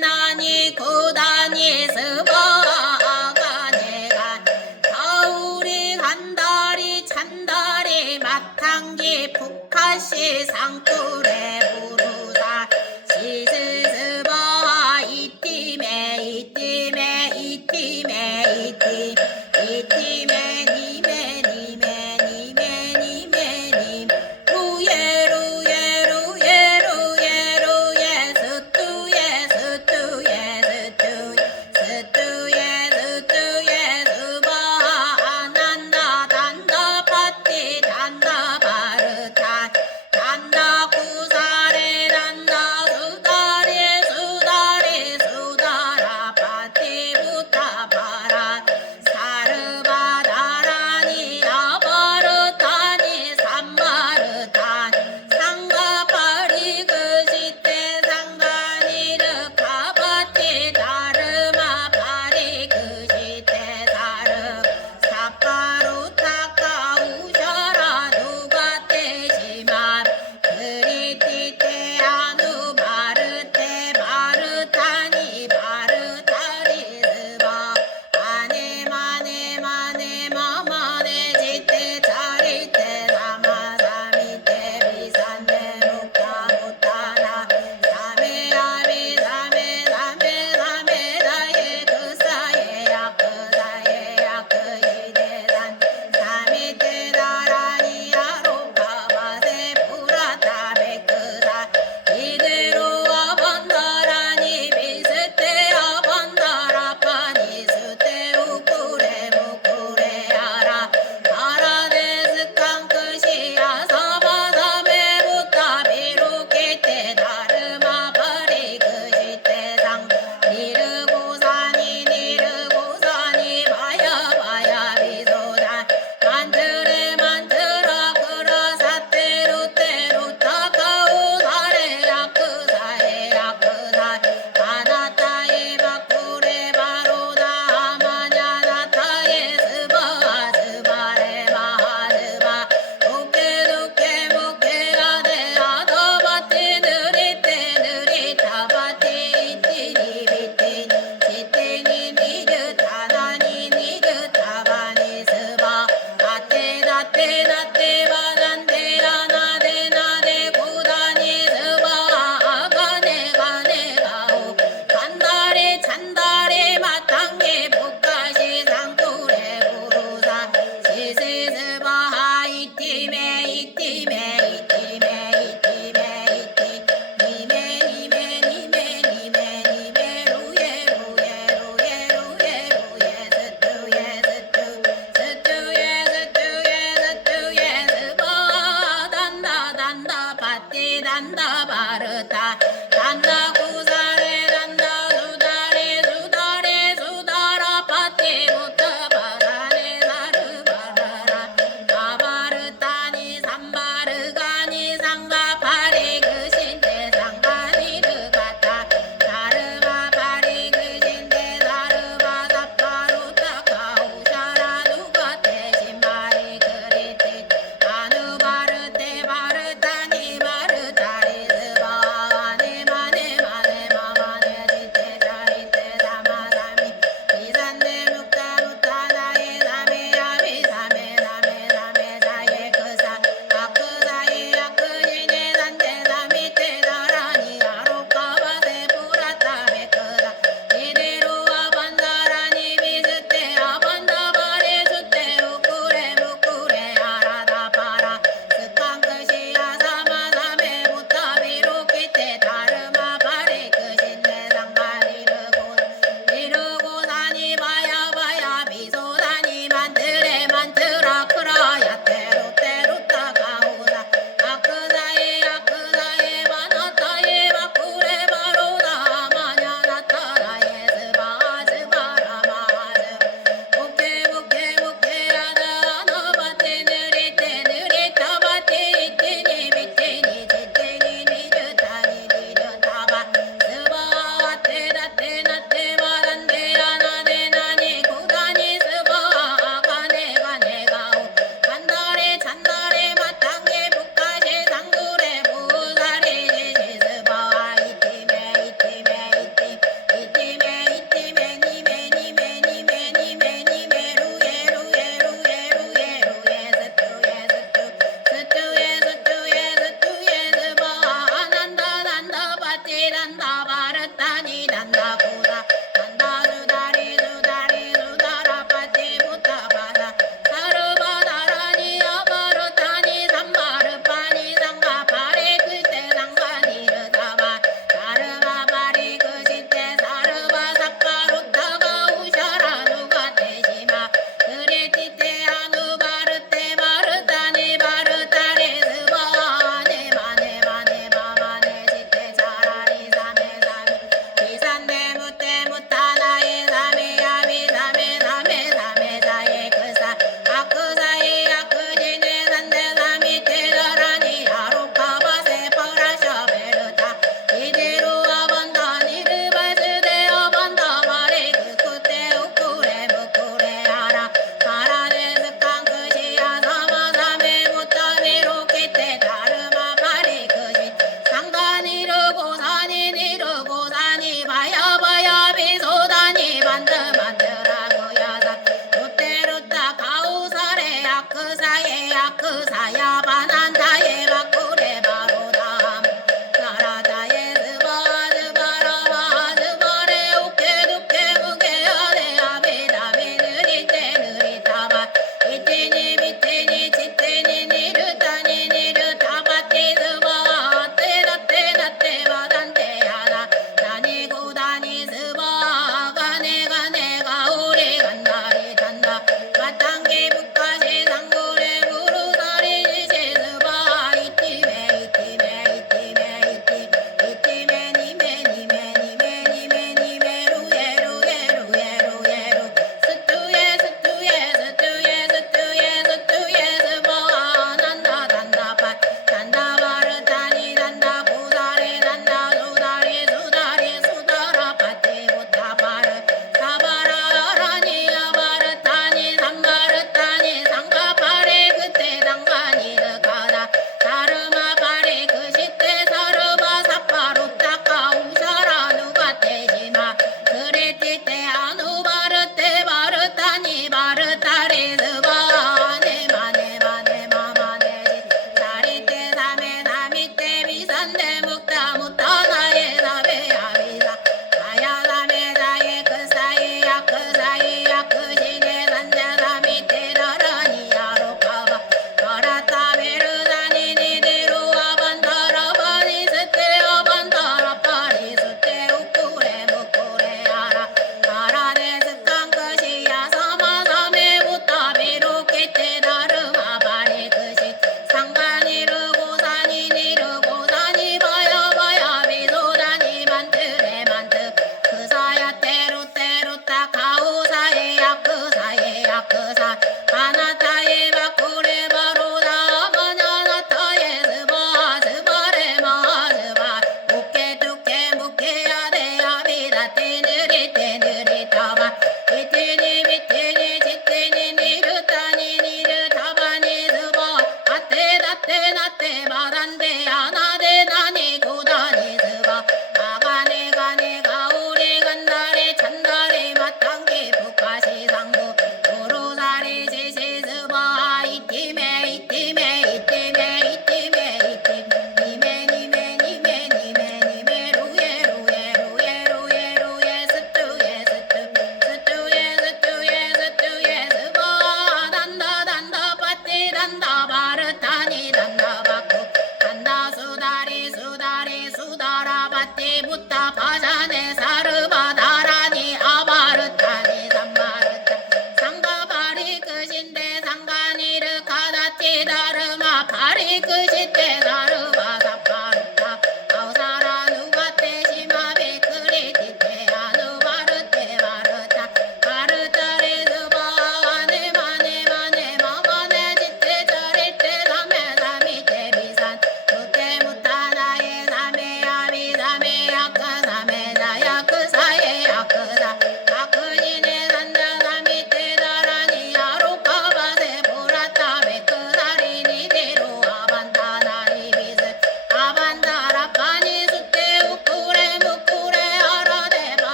나니 구다니 스바가 내가 가을이 간다리 찬다리 마탕기 북한시 상굴에 부르다 시스스바 이팀에 이팀에 이팀에 이팀 이팀에 님에 님에 님에 님에 님 루예 루예 루예 루예 루예 스투예 스투예 스투예 스투예 스바 난다 단다 파티 단다 바르타 단다 구사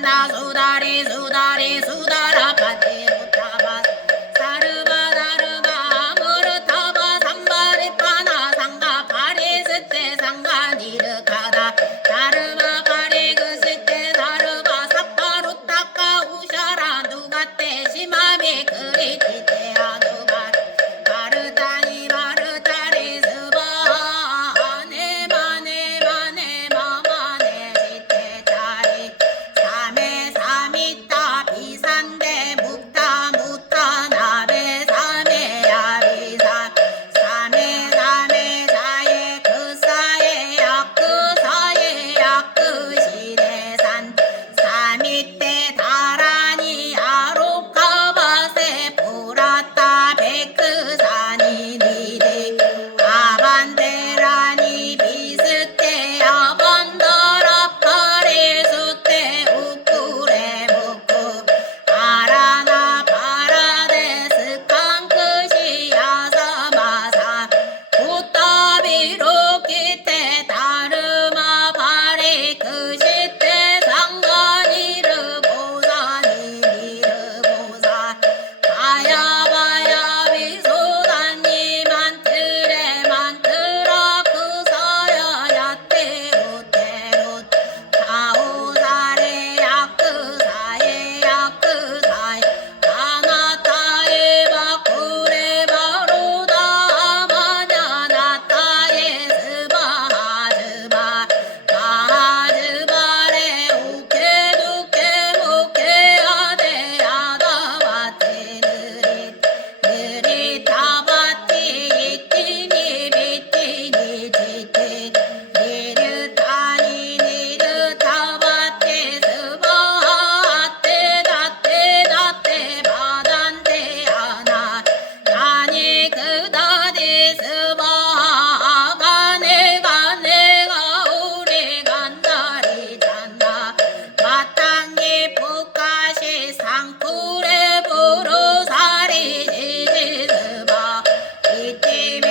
단다 수다리 수다리 수다라 파티 못타바 사르바 다르바 무르타바 삼바리 파나 상가 파리 스테 상가 니르카다 다르바 파리 그 스테 다르바 사파루 타카 우샤라 누가 때 시마미 그리티테 아누가 마르타니 마르타리 스바 아네마네 마네 마마네 시테 타리 삼에 삼이타 비산데 묵타 무타 나베 삼에 야비사 삼에 삼에 사에 그 사에 약그 사에 약그 시내산 삼이때 다라니 아로카바세 보라타 베크사니 니데 아반데라니 비스테 아반다라 파레수테 우쿠레 무쿠 아라나 파라데스 칸크시 야사마사 우타비로 기테 다르마 파레 크시테 상가니르 보사니 니르보사 바야바야 비소다니 만트레 만트라 그사야 야테로테로 타오사레 야크사에 야크사에 아나타에 바쿠레 바로다 마냐 나타에 스바하즈바 바하즈바레 우케두케 무케아데 아다바테 느릿 타바티 이티니 비티니 지테 니르타니 니르타바테 스바하테 다테 다테 바단테 아나 나니 그다디 스바하가 내가 우리 간다리 잔다 마땅히 북가시 상쿠레 부르사리 지지스바 이티메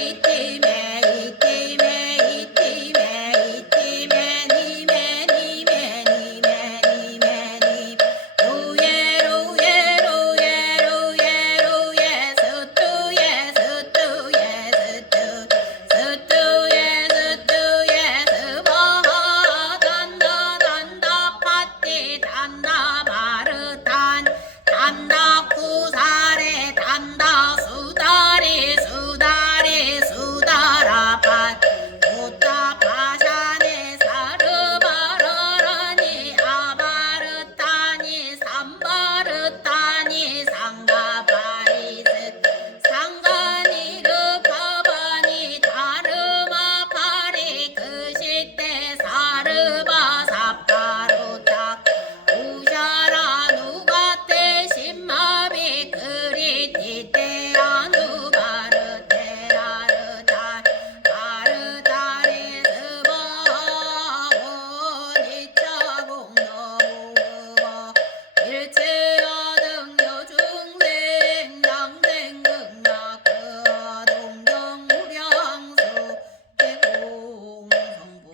이티메 이티메 이티메 이티메 니메 니메 니메 니메 니 루예 루예 루예 루예 루예 스투예 스투예 스투 스투예 스투예 스바하 단다 단다 파티 단다 마르탄 단다 쿠사레 단다 수다리 수다리 수다라파 오타 파샤네 사르바라라니 아바르타니 삼바르타니 상가바리스 상가니르 파바니 다르마 파리 그시테 사르바 사파로타 우샤라 누가테 신마비 그리티테 아누바르테 아르타 아르타리 스바 오니차공 너무그바 일체어등 여중생 당생극락 그동경 무량수 대공성부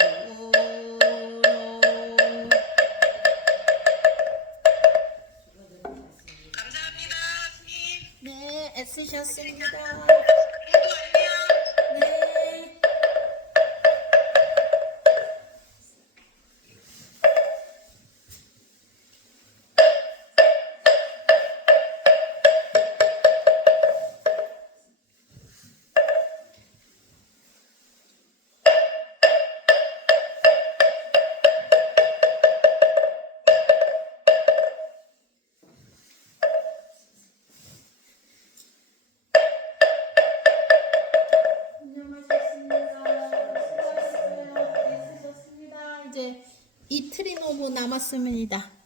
감사합니다, 스님. 네, 애쓰셨습니다. 모두 안녕. 네. 이제 이틀이 너무 남았습니다.